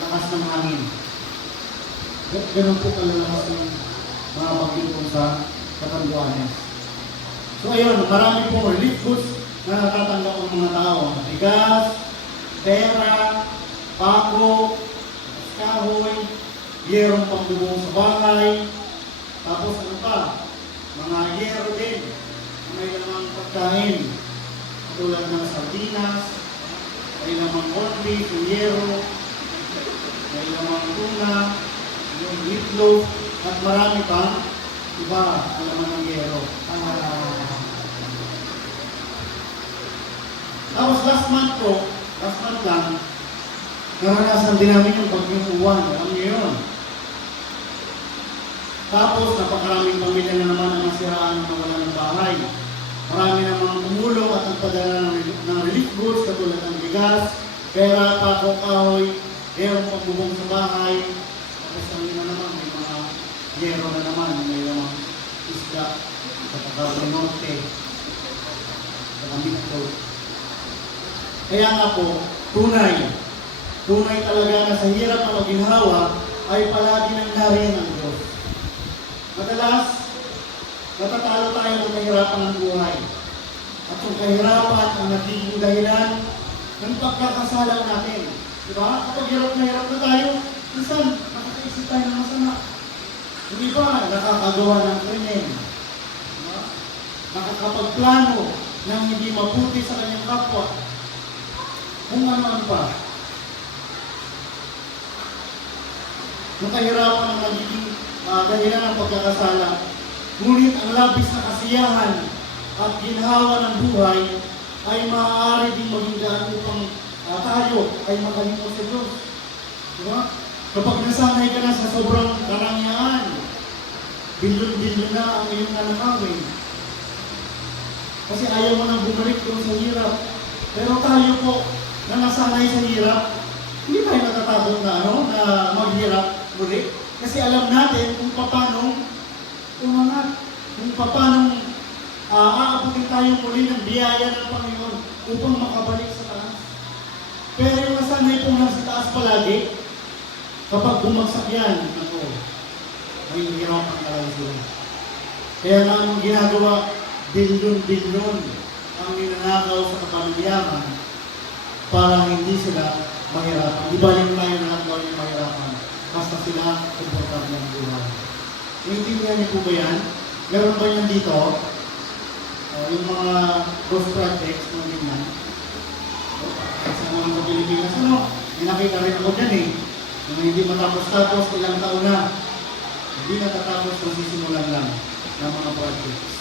lakas ng hangin. Ganon po kalalakas ng mga bagyo po sa Catanduanes. So ayun, marami pong relief goods na natatanggap ng mga tao. Bigas, pera, pako, kahoy, yerong pambubong sa bahay, tapos ano pa, mga yero din, may lamang pagkain, tulad ng sardinas, may lamang corned beef, yung yero, may lamang tuna, yung meatloaf, at marami pang iba ang laman ng yero. Tapos last month lang, naranasan din namin yung bagyong uwan. Alam niyo yun. Tapos, napakaraming pamilya na naman ang nasiraan ng nawala ng bahay. Marami namang tumulong at nagpadala ng relief goods katulad ng bigas, pera, pako, kahoy, yerong pagbubong sa bahay. Tapos kami na naman, may mga yero na naman, may lamang isda, sa Tagalog Norte, sa Kamito. Kaya nga po, tunay talaga na sa hirap na maginhawa ay palagi nang nariyan ang Diyos. Madalas, natatalo tayo ng kahirapan ng buhay. At yung kahirapan ang nagiging dahilan ng pagkakasala natin. Diba? Kapag hirap na tayo, minsan nakakaisip tayo ng masama. Hindi ba nakakagawa ng krimen? Diba? Nakakapagplano ng hindi mabuti sa kanyang kapwa. Kung ano-ano pa. Yung kahirapan ang nagiging dahilan ng pagkakasala. Ngunit ang labis na kasiyahan at ginhawa ng buhay ay maaari din maging daan upang tayo ay makalimot sa Diyos. Diba? Kapag nasanay ka na sa sobrang karangyaan, bilyon-bilyon na ang iyong nanakawin. Kasi ayaw mo nang bumalik doon sa hirap. Pero tayo po, na nasanay sa hirap, hindi tayo natatakot na, na maghirap muli. Kasi alam natin kung paano umangat, kung paano aabutin tayo muli ng biyaya ng Panginoon upang makabalik sa taas. Pero yung nasanay pong nasa taas palagi, kapag bumagsak yan, may hirapan talaga sila. Kaya nga anong ginagawa, bilyon-bilyon ang ninanakaw sa kapamilyaman para hindi sila mahirapan. Ibaling tayo na lang gawin yung mahirapan. Basta sila komportable ng buhay. Naintindihan niyo po ba yan? Meron ba yan dito? Yung mga ghost projects ng ganyan. Sa mga Pilipinas, may nakita rin ako dyan Yung hindi matapos-tapos, ilang taon na. Hindi natatapos kung sisimulan lang ng mga projects.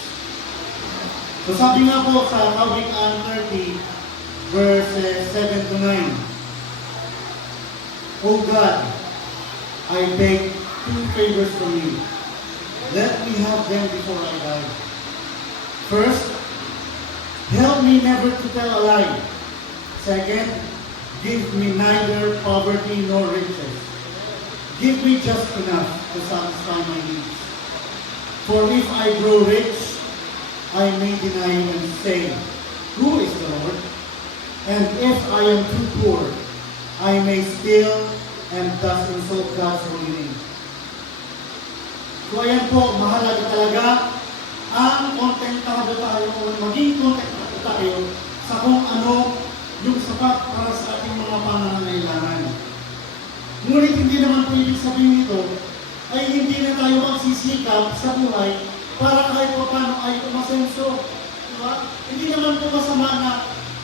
So sabi nga po sa Hawking 30, verses 7 to 9. O God, I beg 2 favors from you. Let me have them before I die. First, help me never to tell a lie. Second, give me neither poverty nor riches. Give me just enough to satisfy my needs. For if I grow rich, I may deny you and say, who is the Lord? And if I am too poor, I may steal and thus insult God's holy name. So ayan po, mahalaga talaga ang kontentado tayo o maging kontentado tayo sa kung ano yung sapat para sa ating mga pangangailangan. Ngunit hindi naman po ibig sabihin nito ay hindi na tayo magsisikap sa buhay para kahit pa paano ay umasenso. Diba? Hindi naman po masama na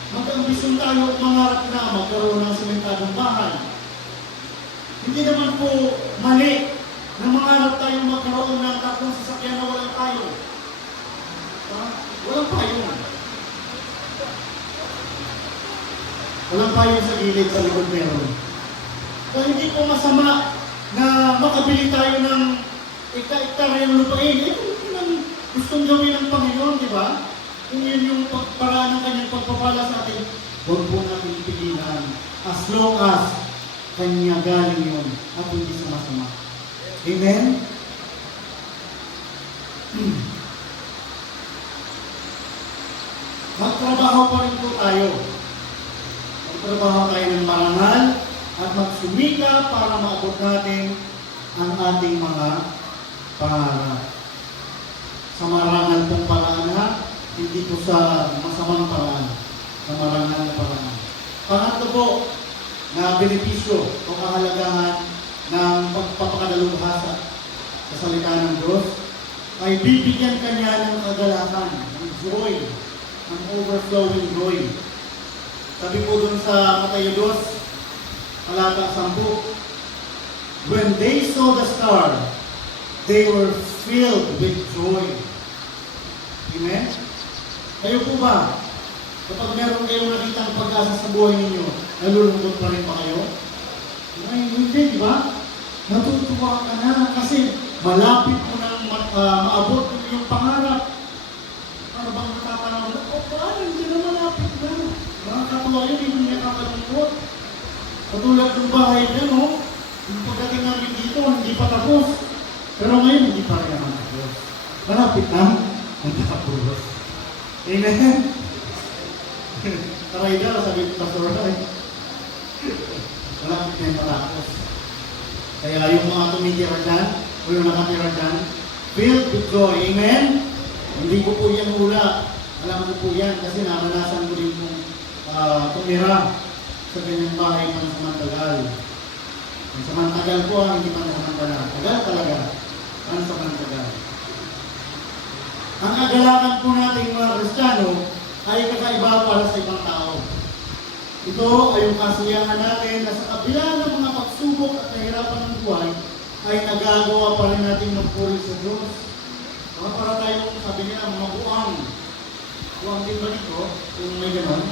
mag-ambisyon tayo at mangarap na magkaroon ng sementadong bahay. Hindi naman po mali na mangarap tayo magkaroon ng tatlong sasakyan na walang tayo. Walang payong. Walang payong sa gilid sa likod meron. So hindi po masama na makabili tayo ng ikta-iktara yung lupain. Kung ang gustong gawin ng Panginoon, di ba? Kung yun yung paraan ng kanyang pagpapala sa atin, huwag po natin pigilan as long as kanya galing yun at hindi sa masama. Amen? Magtrabaho pa rin po tayo. Magtrabaho tayo ng marangal at magsumika para maabot natin ang ating mga pangarap. Sa marangal pong paraan ha, hindi po sa masamang paraan, sa marangal na paraan. Pangatlo po, na benepisyo o kahalagahan ng pagpapakadalubhasa sa salita ng Diyos ay bibigyan kanya ng kagalakan, ng joy, ng overflowing joy. Sabi po dun sa Mateo 2, talata 10, when they saw the star, they were filled with joy. Amen? Kayo po ba? Kapag meron kayong nakitang pag-asa sa buhay ninyo, nalulungkot pa rin ba kayo? Ay, hindi, di ba? Natutuwa ka na kasi malapit mo nang maabot yung iyong pangarap. Ano bang natatanong mo? O, paano? Hindi na malapit na. Mga katuwa yun, hindi niya kakalungkot. Katulad ng bahay niya, no? Yung pagdating namin dito, hindi pa tapos. Pero ngayon, hindi pa rin naman tapos. Malapit na, magtapos. Amen? Taray daw, sabi ko Pastor Ray. Malapit na yung matapos. Kaya yung mga tumitira dyan, o yung nakatira dyan, filled with joy. Amen? Hindi ko po yan hula. Alam ko po yan kasi naranasan ko din pong tumira sa ganyang bahay pansamantagal. Pansamantagal po hindi pansamantagal. Tagal talaga. Pansamantagal. Ang kagalakan po natin mga Kristiyano ay kakaiba para sa ibang tao. Ito ay yung kasiyahan natin na sa kabila ng mga pagsubok at kahirapan ng buhay ay nagagawa pa rin natin magpuri sa Diyos. Para tayong sabi niya, mga buang. Buang din ba nito? Kung may gano'n,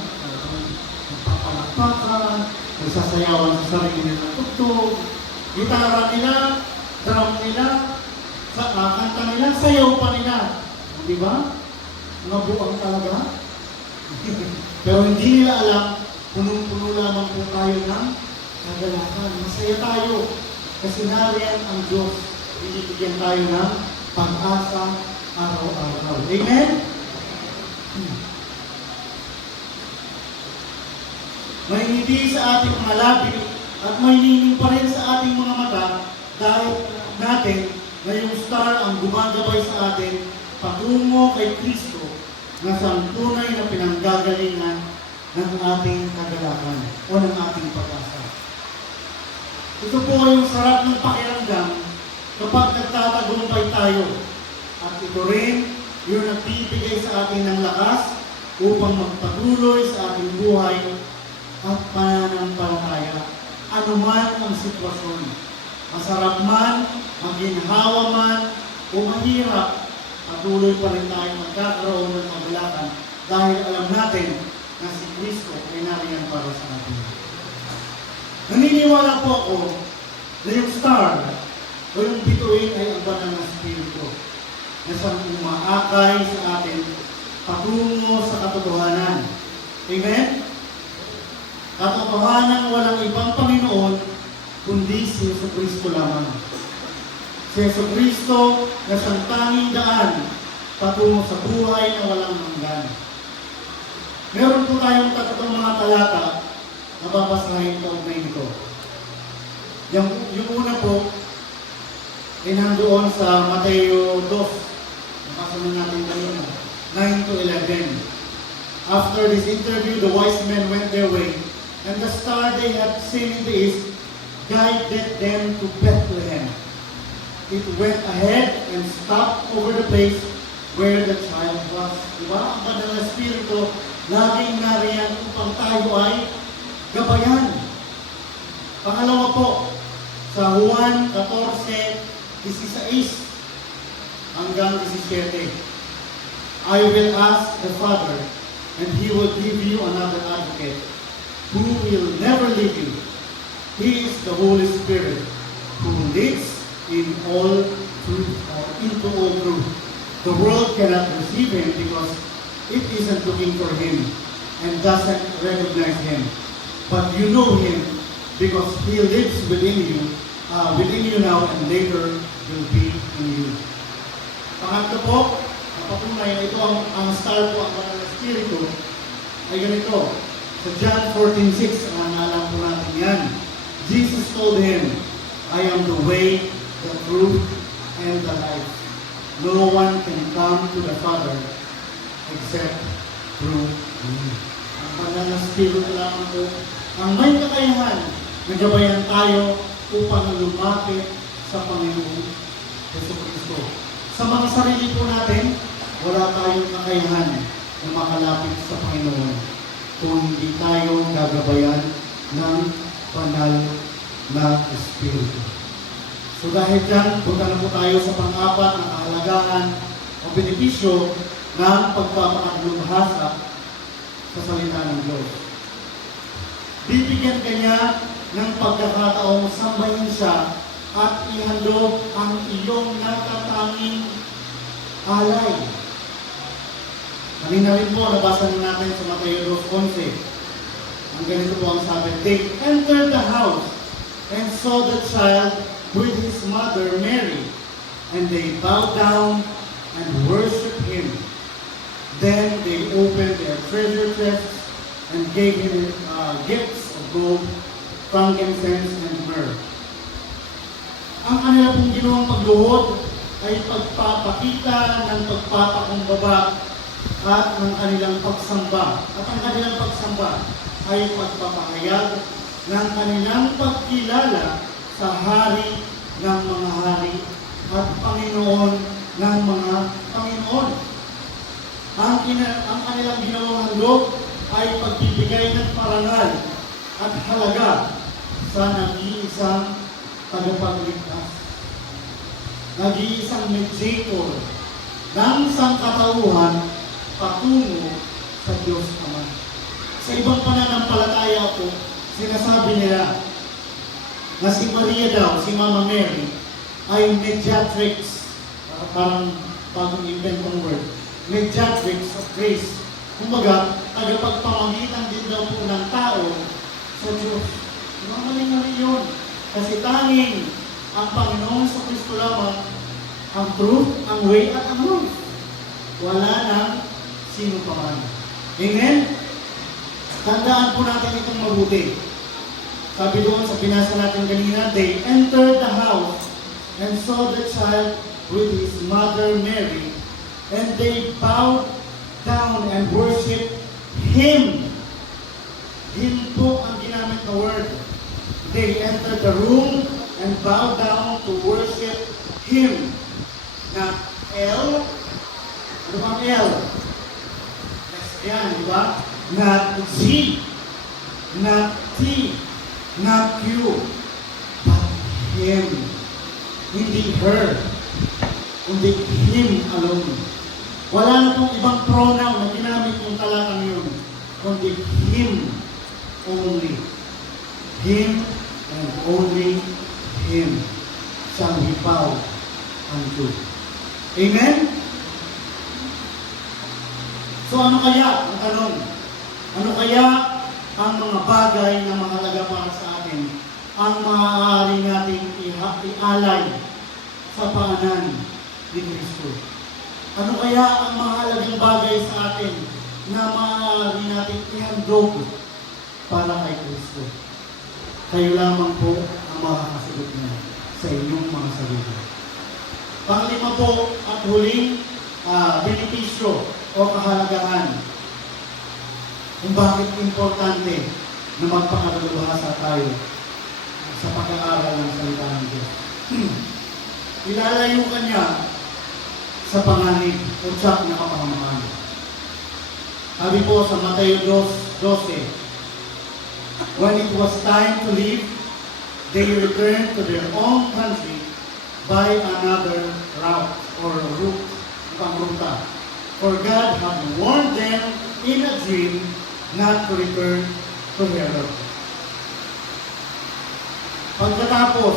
magpapalakpakan, nagsasayawan sa sarili nila ng tugtog, gitara nila, drum nila, kanta nila, sayaw pa nila. Di ba? Mga buang talaga. Pero hindi nila alam, punong-puno lamang po tayo ng kagalakan. Masaya tayo. Kasi nariyan ang Diyos. Binibigyan tayo ng pag-asa araw-araw. Amen? May ngiti sa ating mga labi at may ningning pa rin sa ating mga mata dahil natin na yung star ang gumagabay sa atin patungo kay Kristo na siyang tunay na pinanggagalingan ng ating kagalakan o ng ating pag-asa. Ito po yung sarap ng pakiramdam kapag nagtatagumpay tayo. At ito rin yung nagbibigay sa atin ng lakas upang magpatuloy sa ating buhay at pananampalataya. Ano man ang sitwasyon, masarap man, maginhawa man, o mahirap, patuloy pa rin tayo magkakaroon ng kagalakan dahil alam natin na si Kristo ay nariyan para sa atin. Naniniwala po ako na yung star o yung bituin ay ang banal na spirito na siyang umaakay sa atin patungo sa katotohanan. Amen? Katotohanan walang ibang Panginoon kundi si Jesucristo lamang. Si Jesucristo na siyang tanging daan patungo sa buhay na walang hanggan. Meron po tayong tatlong mga talata na babasahin kaugnay nito. Yung una po ay nandoon sa Mateo 2. Nabasa na natin kanina. 9 to 11. After this interview, the wise men went their way, and the star they had seen in the east guided them to Bethlehem. It went ahead and stopped over the place where the child was. Diba? Ang banal na spirito laging nariyan upang tayo ay gabayan. Pangalawa po, sa Juan 14:16 hanggang 17. I will ask the Father, and He will give you another advocate, who will never leave you. He is the Holy Spirit, who leads in all truth, or into all truth. The world cannot receive Him because it isn't looking for Him and doesn't recognize Him. but you know Him because He lives within you now and later will be in you. Pangatlo po, napatunay, ito ang star po, ang banal na Espiritu, ay ganito. Sa John 14:6, alam po natin yan. Jesus told him, I am the way, the truth, and the life. No one can come to the Father except through me. Ang banal na Espiritu lamang po, ang may kakayahan na gabayan tayo upang lumapit sa Panginoon Jesucristo. Sa mga sarili po natin, wala tayong kakayahan na makalapit sa Panginoon kung hindi tayo gagabayan ng banal na Espiritu. So dahil dyan, punta na po tayo sa pang-apat na kahalagahan o benepisyo ng pagpapakaglubhasa sa salita ng Diyos. Bibigyan kanya ng pagkakataong sambahin siya at ihandog ang iyong natatanging alay. Kanina rin po, nabasa na natin sa Mateo 2:11. Ang ganito po ang sabi, they entered the house and saw the child with his mother Mary, and they bowed down and worshipped him. Then they opened their treasure chests and gave him gifts of gold, frankincense, and myrrh. Ang kanila pong ginawang pagluhod ay pagpapakita ng pagpapakumbaba at ng kanilang pagsamba. At ang kanilang pagsamba ay pagpapahayag ng kanilang pagkilala sa Hari ng mga hari at Panginoon ng mga Panginoon. Ang kanilang ginawang handog ay pagbibigay ng parangal at halaga sa nag-iisang tagapagligtas. Nag-iisang mediator ng sangkatauhan patungo sa Diyos Ama. Sa ibang pananampalataya po, sinasabi nila na si Maria daw, si Mama Mary, ay mediatrix. Parang bagong inventong word. Mediatrix of grace. Kumbaga, tagapagpamagitan din daw po ng tao sa Diyos. Mali-mali yun. Kasi tanging ang Panginoon sa Kristo lamang ang truth, ang way, at ang life. Wala nang sino pa man. Amen? Tandaan po natin itong mabuti. Sabi doon sa binasa natin kanina, they entered the house and saw the child with his mother Mary, and they bowed down and worshipped Him. Him po ang ginamit na word. They entered the room and bowed down to worship Him. Not L. Ano bang L? Yes, yan, di ba? Not Z. Not T. Not you, but Him. Hindi her, kundi Him alone. Wala na pong ibang pronoun na ginamit yung talatang yun, kundi Him only. Him and only Him shall we bow unto. Amen? So ano kaya ang tanong? Ano kaya ang mga bagay na mahalaga para sa atin ang maaari nating ialay sa paanan ni Kristo? Ano kaya ang mahalagang bagay sa atin na maaari nating ihandog para kay Kristo? Kayo lamang po ang makakasagot niya sa inyong mga sarili. Panglima po at huling benepisyo o kahalagahan kung bakit importante na magpakalalubhasa tayo sa pag-aaral ng salita ng Diyos. Ilalayo ka niya sa panganib o tiyak na kapahamakan. Sabi po sa Mateo 2:12, when it was time to leave, they returned to their own country by another route or route, ibang ruta. For God had warned them in a dream not to return to Herod. Pagkatapos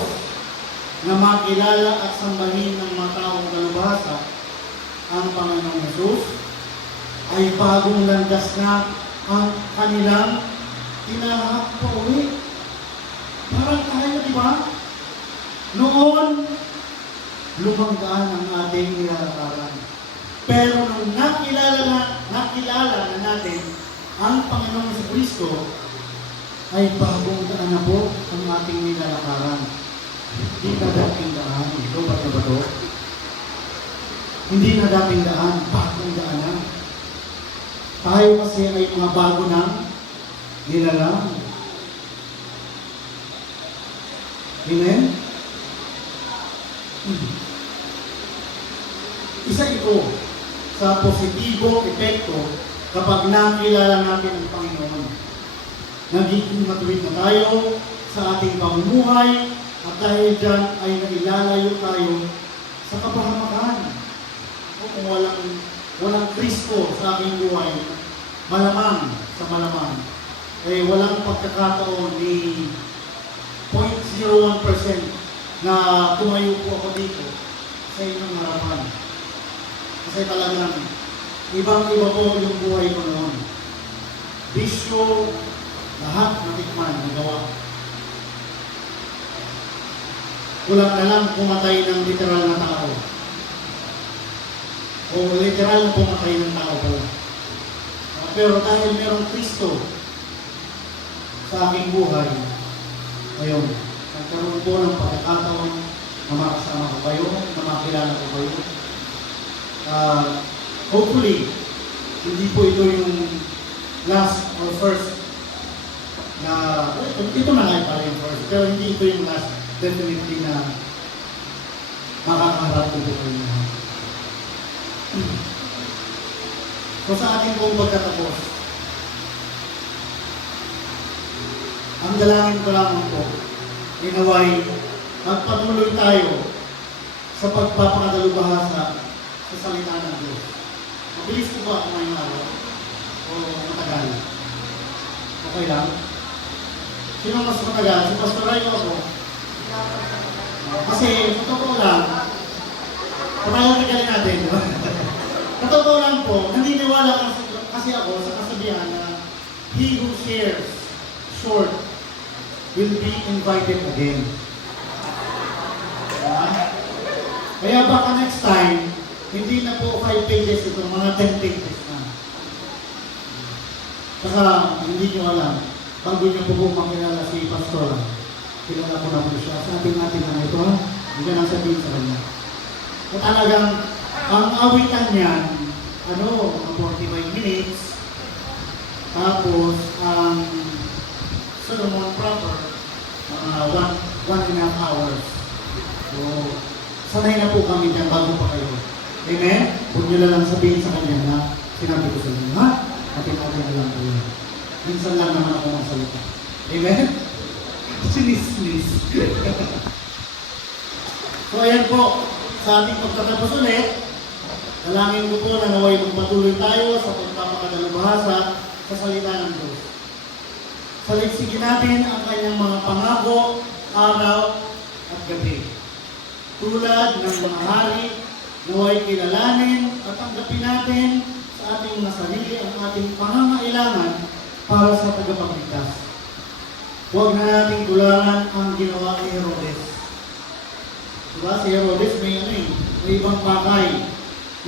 na makilala at sambahin ng mga taong dalubhasa ang Panginoong Hesus, ay bagong landas na ang kanilang tinahak pa uwi. Parang tayo, di ba? Noon, lumanggaan ang ating nilalakaran. Pero nung nakilala na natin ang Panginoong Jesucristo, ay bagong daan na po ang ating nilalakaran. Hindi na dating daan. Ito ba na ba ito? Hindi na dating daan, bagong daan na. Tayo kasi ay mga bago ng nilalang. Amen? Isa ito sa positibong epekto kapag nakilala natin ang Panginoon. Nagiging matuwid na tayo sa ating pamumuhay at dahil dyan ay nailalayo tayo sa kapahamakan. O kung walang Kristo sa aking buhay, malamang sa malamang, eh walang pagkakataon ni 0.01% na tumayo po ako dito sa inyong harapan. Kasi talagang ibang-iba po yung buhay ko noon. Bisyo, lahat natikman, nagawa. Kulang na lang pumatay ng literal na tao. O literal na pumatay ng tao pala. Pero dahil merong Kristo sa aking buhay, ngayon, nagkaroon po ng pagkakataon na makasama ko kayo, na makilala ko kayo. Hopefully, hindi po ito yung last or first na, ito na nga pala yung first, pero hindi ito yung last, definitely na makakaharap ko po kayo na. So sa ating pong pagkatapos, ang dalangin ko lamang po, inaway, magpatuloy tayo sa pagpapakadalubhasa sa salita ng Diyos. Mabilis po ba ako ngayong araw? O matagal? Okay lang? Sino mas matagal? Si Pastor Ray o ako? Kasi, sa totoo lang, patagal-tagalin natin, di ba? Sa totoo lang po, naniniwala kasi ako sa kasabihan na he who shares short will be invited again. Kaya baka next time, hindi na po 5 pages ito, mga 10 pages na. Saka, hindi nyo alam, bago nyo po makilala si Pastor, kilala ko na po siya. Sabi natin na ito, ha? Hindi ka nang sabihin sa kanya. At talagang, ang awitan niyan, mga 45 minutes, tapos, ang Solomon proper, mga 1.5 hours. So, sanay na po kami dyan bago pa kayo. Amen? Huwag nyo lang sabihin sa kanya na sinabi ko sa inyo, ha? Atin-atin na lang po yun. Minsan lang naman ako magsalita. Amen? Sinis-sinis. So, ayan po. Sa ating pagtatapos ulit, dalangin ko po na naway magpatuloy tayo sa pagpapakadalubhasa sa salita ng Diyos. Saligsigin natin ang kanyang mga pangako, araw at gabi. Tulad ng mga hari, naway kilalanin at tanggapin natin sa ating mga sarili ang ating pangangailangan para sa tagapagligtas. Huwag na nating tularan ang ginawa ni Herodes. Diba? Si Herodes may ibang pakay.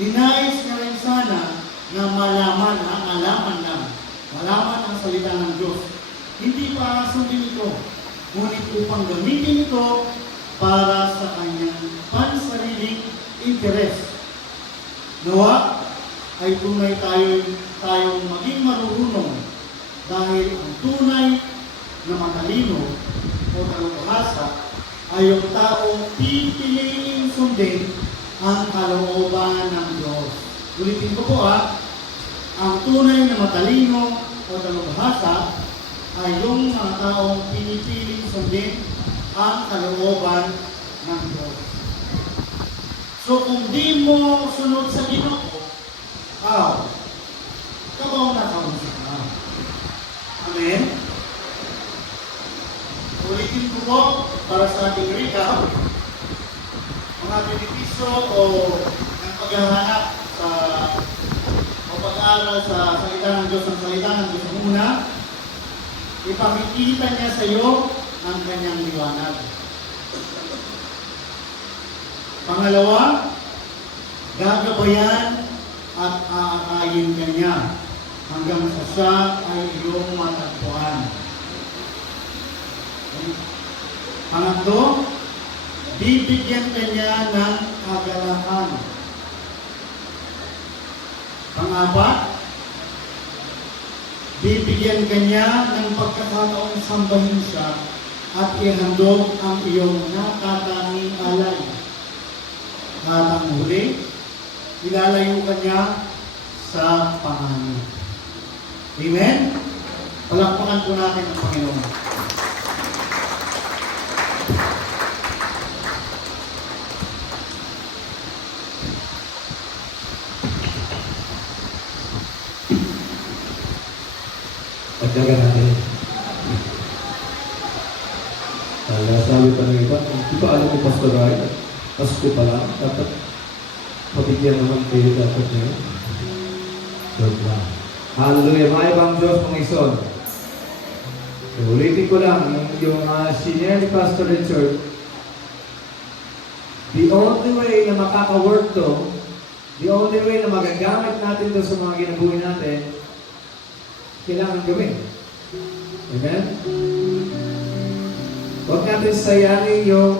Ninais na rin sana na malaman ang salita ng Diyos. Hindi para sundin ito, ngunit upang gamitin ito para sa kanyang pansariling interes. Nawa ay tunay tayong maging marunong dahil ang tunay na matalino o talubhasa ay yung taong pipiliin sundin ang kalooban ng Diyos. Ulitin ko po ang tunay na matalino o talubhasa ay yung mga taong pinipiling sundin ang kalooban ng Diyos. So kung di mo sunod sa Ginoo, kabaw na kausap ka. Amen? Ulitin ko po para sa ating recap, mga benepisyo o ng paghahanap o pag-aaral sa salita ng Diyos, ang salita ng Diyos muna, ipakikita niya sa iyo ang kanyang liwanag. Pangalawa, gagabayan at aakayin ka niya hanggang sa siya ay iyong matagpuan. Pangatlo, bibigyan ka niya ng kagalakan. Pang-apat, bibigyan ka niya ng pagkakataong sambahin siya at ihandog ang iyong nakatanging alay. At ang huli, ilalayo ka niya sa panganib. Amen? Palakpakan po natin ang Panginoon. Pagdaga natin. Sabi pa ng iba, di ba alam mo, Pastor Ryan, Pasko pa lang, dapat pabigyan naman kayo dapat ngayon. Sure lang. Hallelujah. May ibang Diyos mga ison. So, ulitin ko lang, yung senior ni Pastor Richard, the only way na makaka-work to, the only way na magagamit natin to sa mga ginabuhin natin, kailangan gawin. Amen? Huwag natin sayangin yung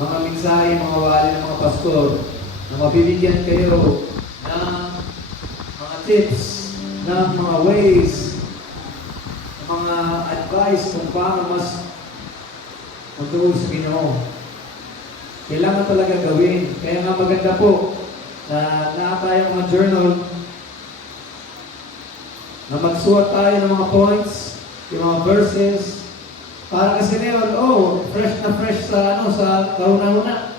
mga mensahe, mga wali ng mga pastor na mabibigyan kayo ng mga tips, ng mga ways, mga advice kung paano mas magtuon sa Ginoo. Kailangan talaga gawin. Kaya nga maganda po na tayong mga journal na magsuot tayo ng mga points, yung mga verses, para kasi ngayon, fresh na fresh sa kahuna-huna.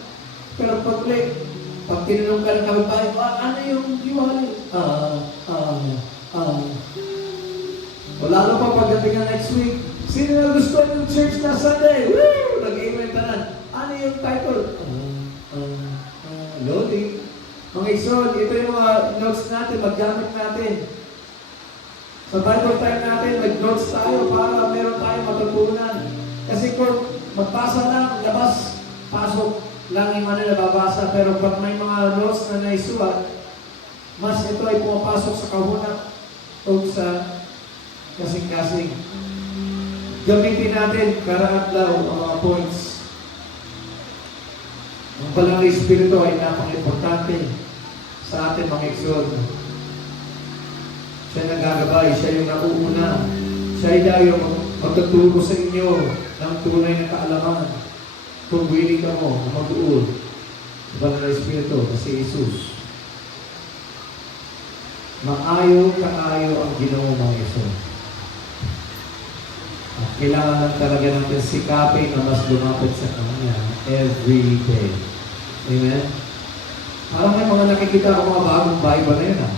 Pero pag tinanong ka ng kapitbahay, ano yung diwali? O lalo pa pagdating ng next week, sino na gusto ng church na Sunday? Woo! Nag-email ka na. Ano yung title? Loading. Mga isod, ito yung mga notes natin, maggamit natin. Sa Bible time natin, mag-notes tayo para meron tayong matutunan. Kasi kung magbasa lang, labas, pasok lang yung nababasa. Pero pag may mga notes na naisulat, mas ito ay pumapasok sa kahuna o sa kasing-kasing. Gamitin natin karaadlaw ang mga points. Ang palang Espiritu ay napaka-importante sa atin mga eksyon. Siya nagagabay, siya yung nauuna. Siya ay yung magtuturo sa inyo ng tunay na kaalaman. Kung willing ka mo na mag-uul sa Banal na Espiritu na si Jesus. Maayo kaayo ang Ginoo mga iso. At kailangan lang talaga natin sikapin na mas lumapit sa Kanya every day. Amen? Parang may mga nakikita ko mga bagong Bible na yun.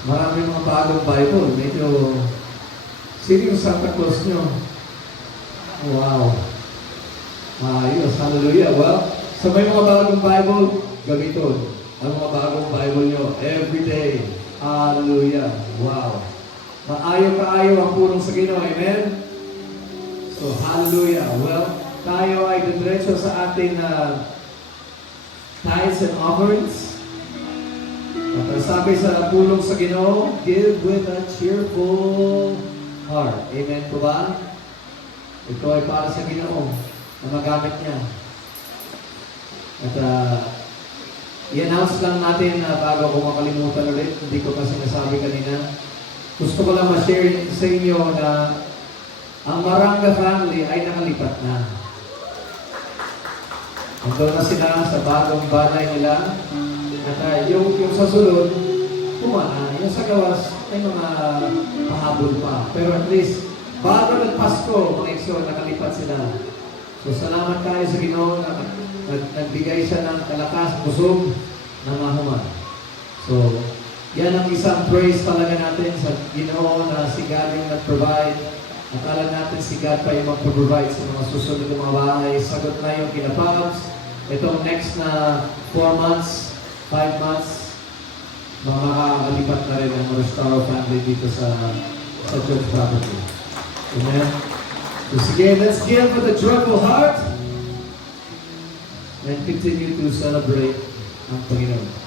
Marami mga bagong Bible. Medyo, sino yung Santa Claus nyo? Wow. Ayos. Hallelujah. Well, sa may mga bagong Bible, gamiton. Ang mga bagong Bible nyo, every day. Hallelujah. Wow. Maayo-kaayo ang pulong sa Ginoo. Amen? So, hallelujah. Well, tayo ay diretso sa ating tithes and offerings. At sabi sa pulong sa Ginoo, give with a cheerful heart. Amen po ba? Ito ay para sa Ginoo na magamit niya. At i-announce lang natin na bago ko makalimutan ulit, hindi ko kasi nasabi kanina, gusto ko lang ma-share sa inyo na ang Maranga family ay nakalipat na. Nandun na sila sa bagong bahay nila. At yung sa sulod, kumana. Yung sa gawas, ay mga pahabol pa. Pero at least, bago nagpasko, mga eksyon, nakalipat sila. So, salamat tayo sa Ginoo na nagbigay siya ng kalakas, busog, na mahuman. So, yan ang isang praise talaga natin sa Ginoo na si God yung nag-provide. Akala natin si God pa yung mag-provide sa mga susunod ng mga bahay. Sagot na yung kinapabs. Itong next na 4 months, 5 months, makakalipat na rin ang Restore family dito sa sa church property. Amen? So sige, let's give with a joyful heart and continue to celebrate ang Panginoon.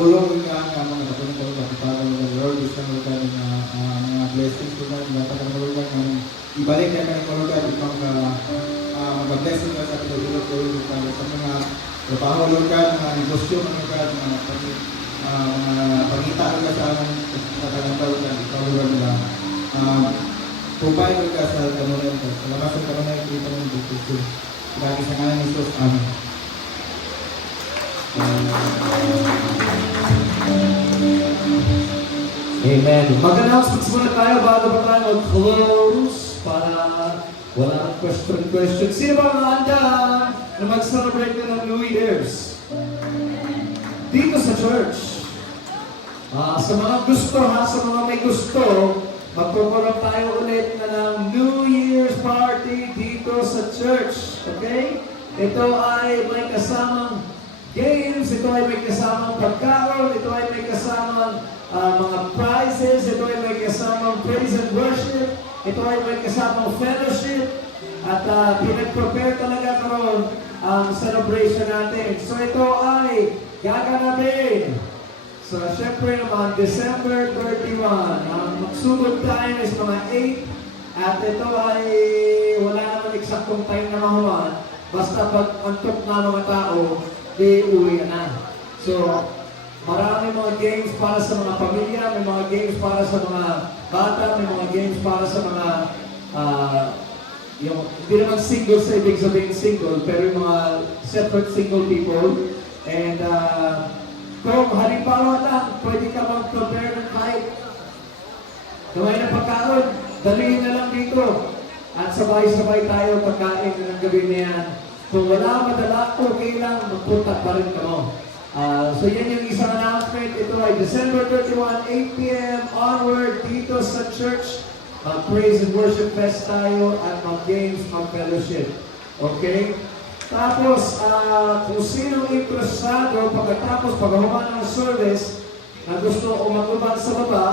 Pulong ka ang mga kapatid sa kapatid ng Lord, gusto mo ka ng mga blessings ko na lahat ng Lord ng ibalik ka ng Lord at ipang mag-blessing ka sa pinagulog ko sa mga trabaho Lord ka, mga negosyo mga ka, mga pangita ka sa aming katalantao ka, ikaw Lord na provide ka sa kanunan ka, sa labas ng kanunan kita ng bukuso. Lagi sa ngalan ni Jesus, Amen. Amen. Mag-announcements muna tayo bago ba tayo mag-close para wala nang question. Sino ba ang handa na mag-celebrate na ng New Year's? Dito sa church. Sa mga gusto sa mga may gusto, magpupunta tayo ulit na ng New Year's party dito sa church. Okay? Ito ay may kasamang games, ito ay may kasamang pagkaroon, ito ay may kasamang mga prizes, ito ay may kasamang praise and worship, ito ay may kasamang fellowship, at pinag-prepare talaga karon ang celebration natin. So ito ay gaganapin. So syempre naman, December 31, ang magsugod tayo is mga 8, at ito ay wala naman eksaktong time na mahuman, basta pag antok na mga tao, di uwi na. So, marami mga games para sa mga pamilya, may mga games para sa mga bata, may mga games para sa mga hindi naman single sa ibig sabihin single, pero yung mga separate single people. And kung halimbawa lang, pwede ka mag-prepare ng kahit gawin na pagkaon, dalihin na lang dito. At sabay-sabay tayo pagkain ng gabi na yan. Kung wala madala, okay lang, magpunta pa rin ka mo. So yan yung isang announcement. Ito ay December 31, 8 p.m. onward dito sa church. Mag-praise and worship fest tayo at mag-games, mag-fellowship. Okay? Tapos, kung sinong interesado, pagkatapos paghahuman ng service na gusto umagubad sa baba,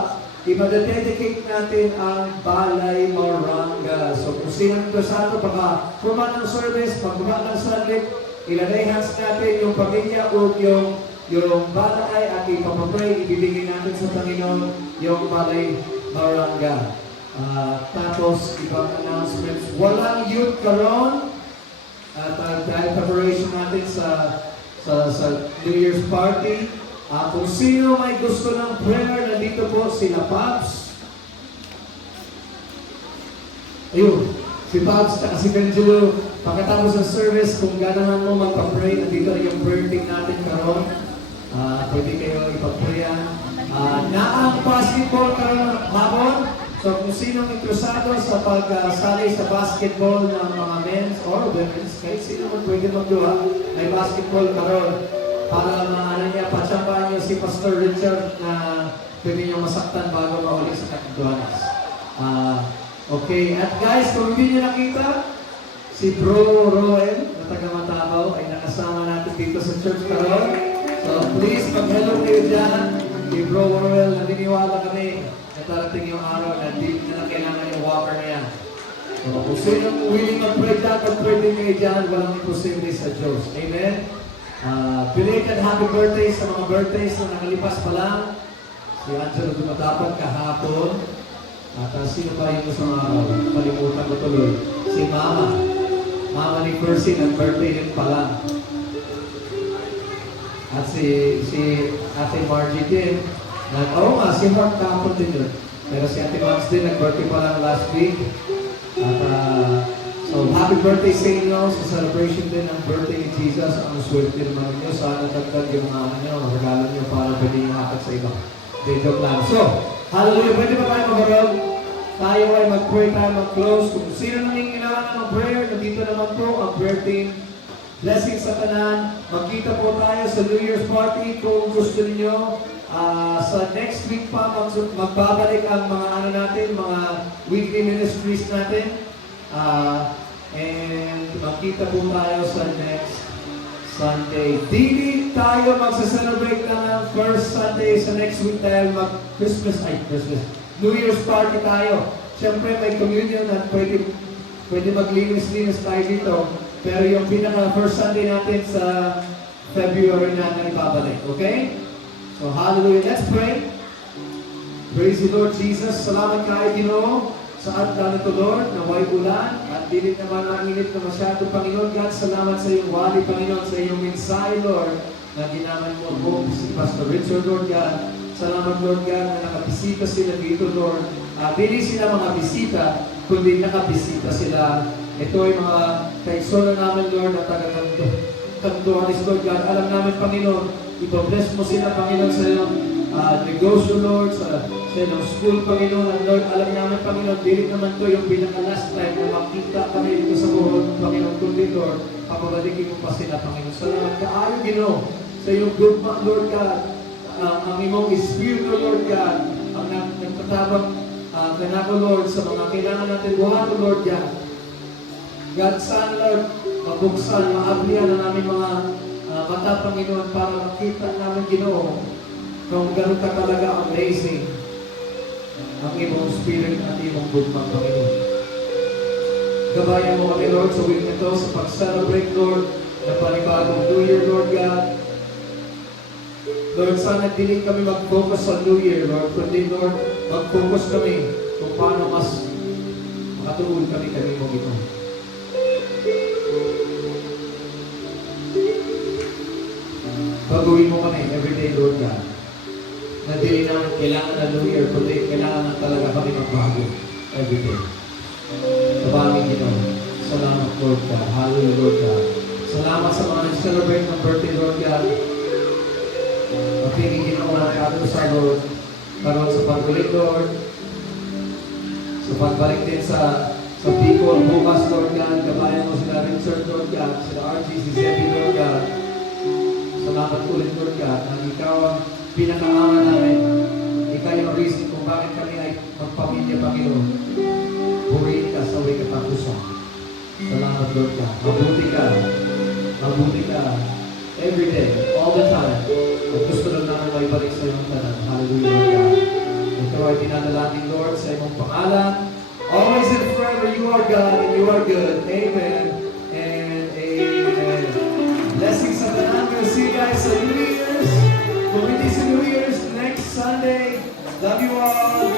imadededicate natin ang Balay Moranga. So kung sinong interesado, paghahuman ng service, paghahuman ng saglit, ilalay hands natin yung pamilya o yung balay at ipapapray, ibibigay natin sa Panginoon yung Balay Moranga. Tapos, ibang announcements. Walang youth karon. At dahil preparation natin sa New Year's party. Kung sino may gusto ng prayer, nandito po sila Pops. Ayun, si Pops at si Benjelo. Pagkatapos ng service, kung ganahan mo magpa-pray, nandito rin yung prayer team natin karon. Pwede kayo ipag-prayan. Naang basketball karon hapon. So kung sinong interesado sa pagsali sa basketball ng mga men's or women's, kahit sino man pwede magduha, may basketball karon para maano niya, patsambahan niyo si Pastor Richard na pwede niyo masaktan bago maulit sa Catedrals. Okay, at guys, kung hindi niyo nakita, si Bro Roel na taga Matabaw ay nakasama natin dito sa church karon. So please, pag-hello kayo dyan, kay Bro Roel, naniniwala kami darating yung araw na hindi na kailangan yung walker na yan. So, kung sino willing mag-pray dyan, pag-pray din kayo dyan, walang imposible sa Diyos. Amen? Belated happy birthday sa mga birthdays na nakalipas pa lang. Si Angelo dumadapat kahapon. At sino pa yung isang araw? Kalimutan ko tuloy. Si Mama. Mama ni Percy, nag-birthday din pala. At si Ate Margie din. Oo nga, si Mark kahapon din yun. Pero si Ate Max din, nag-birthday pa lang last week. At so, happy birthday sa inyo sa celebration din ng birthday ni Jesus. Ang swerte naman ninyo. Sana dagdag yung mga regalo nyo para pwede yung hakat sa iba. They joke lang. So, hallelujah. Pwede ba tayo mag-aral? Tayo ay mag-pray tayo, mag-close. Kung sino nang kailangan ng prayer, nandito naman po ang prayer team. Blessing sa kanan. Magkita po tayo sa New Year's party kung gusto niyo. Sa next week pa, magbabalik ang mga natin, mga weekly ministries natin. And magkita po tayo sa next Sunday. Dili tayo magsa-celebrate ng first Sunday sa next week dahil Christmas. New Year's party tayo. Siyempre may communion at pwede maglinis-linis tayo dito. Pero yung pinaka first Sunday natin sa February natin ibabalik. Okay? So, hallelujah. Let's pray. Praise the Lord Jesus. Salamat kayo, Ginoo, sa adlaw nito, Lord, na way ulan at dilit naman mainit na masyado, Panginoon God. Salamat sa iyong wali, Panginoon, sa iyong mensahe, Lord, na ginaman mo po si Pastor Richard, Lord God. Salamat, Lord God, na nakabisita sila dito, Lord. Dili sila mga bisita, kundi nakabisita sila. Ito ay mga kaigsoon namin, Lord, na taga-Kantuanis, Lord God. Alam namin, Panginoon, ipabless mo sila, Panginoon, sa iyong negosyo, Lord, sa iyong school, Panginoon. And Lord, alam namin, Panginoon, dili naman to yung pinaka-last time na makita kami dito sa buhon, Panginoon, kundi, Lord, papabalikin mo pa sila, Panginoon. Salamat kaayo, Ginoo, sa iyong gugma, Lord God, ang imong Espiritu, Lord God, ang nagpatabang kanako, Lord, sa mga kailangan natin buhato, Lord God. God, saan, Lord, mabuksan, maablihan na namin mga mata, Panginoon, para makita namin, Ginoo, kung gano'n ka talaga amazing ang imong spirit at imong gugma, Panginoon. Gabayan mo kami, Lord, sa week nito, sa pag-celebrate, Lord, ng panibagong New Year, Lord God. Lord, sana hindi kami mag-focus sa New Year, Lord, kundi, Lord, mag-focus kami kung paano mas makatuon kami mo, Ginoo. Baguhin mo kami everyday, Lord God. Na di naman kailangan na New Year, kundi kailangan na talaga kami magbago everyday. Tabangin, Ginoo. Salamat, Lord God. Hallelujah, Lord God. Salamat sa mga celebrate ng birthday, Lord God. Mapigigin mo ang kato sa Lord. Karoon sa pagbalik, Lord. Sa pagbalik din sa people bukas, Lord God. Gabayan mo sila Richard, Lord God. Sila RG, si Zebby, Lord God. Salamat ulit, Lord God, na ikaw ang pinakaama namin. Ikaw yung reason kung bakit kami ay magpamilya, Panginoon. Purihin ka sa way katapusan. Salamat, Lord God. Mabuti ka. Mabuti ka. Every day, all the time. At gusto lang namin may balik sa iyong tanan. Hallelujah, Lord God. Ito ay pinadalangin, Lord, sa iyong pangalan. Always and forever, you are God and you are good. Amen and amen. Blessings sa tanan. We'll see you guys sa New Year's. Committees sa New Year's next Sunday. Love you all.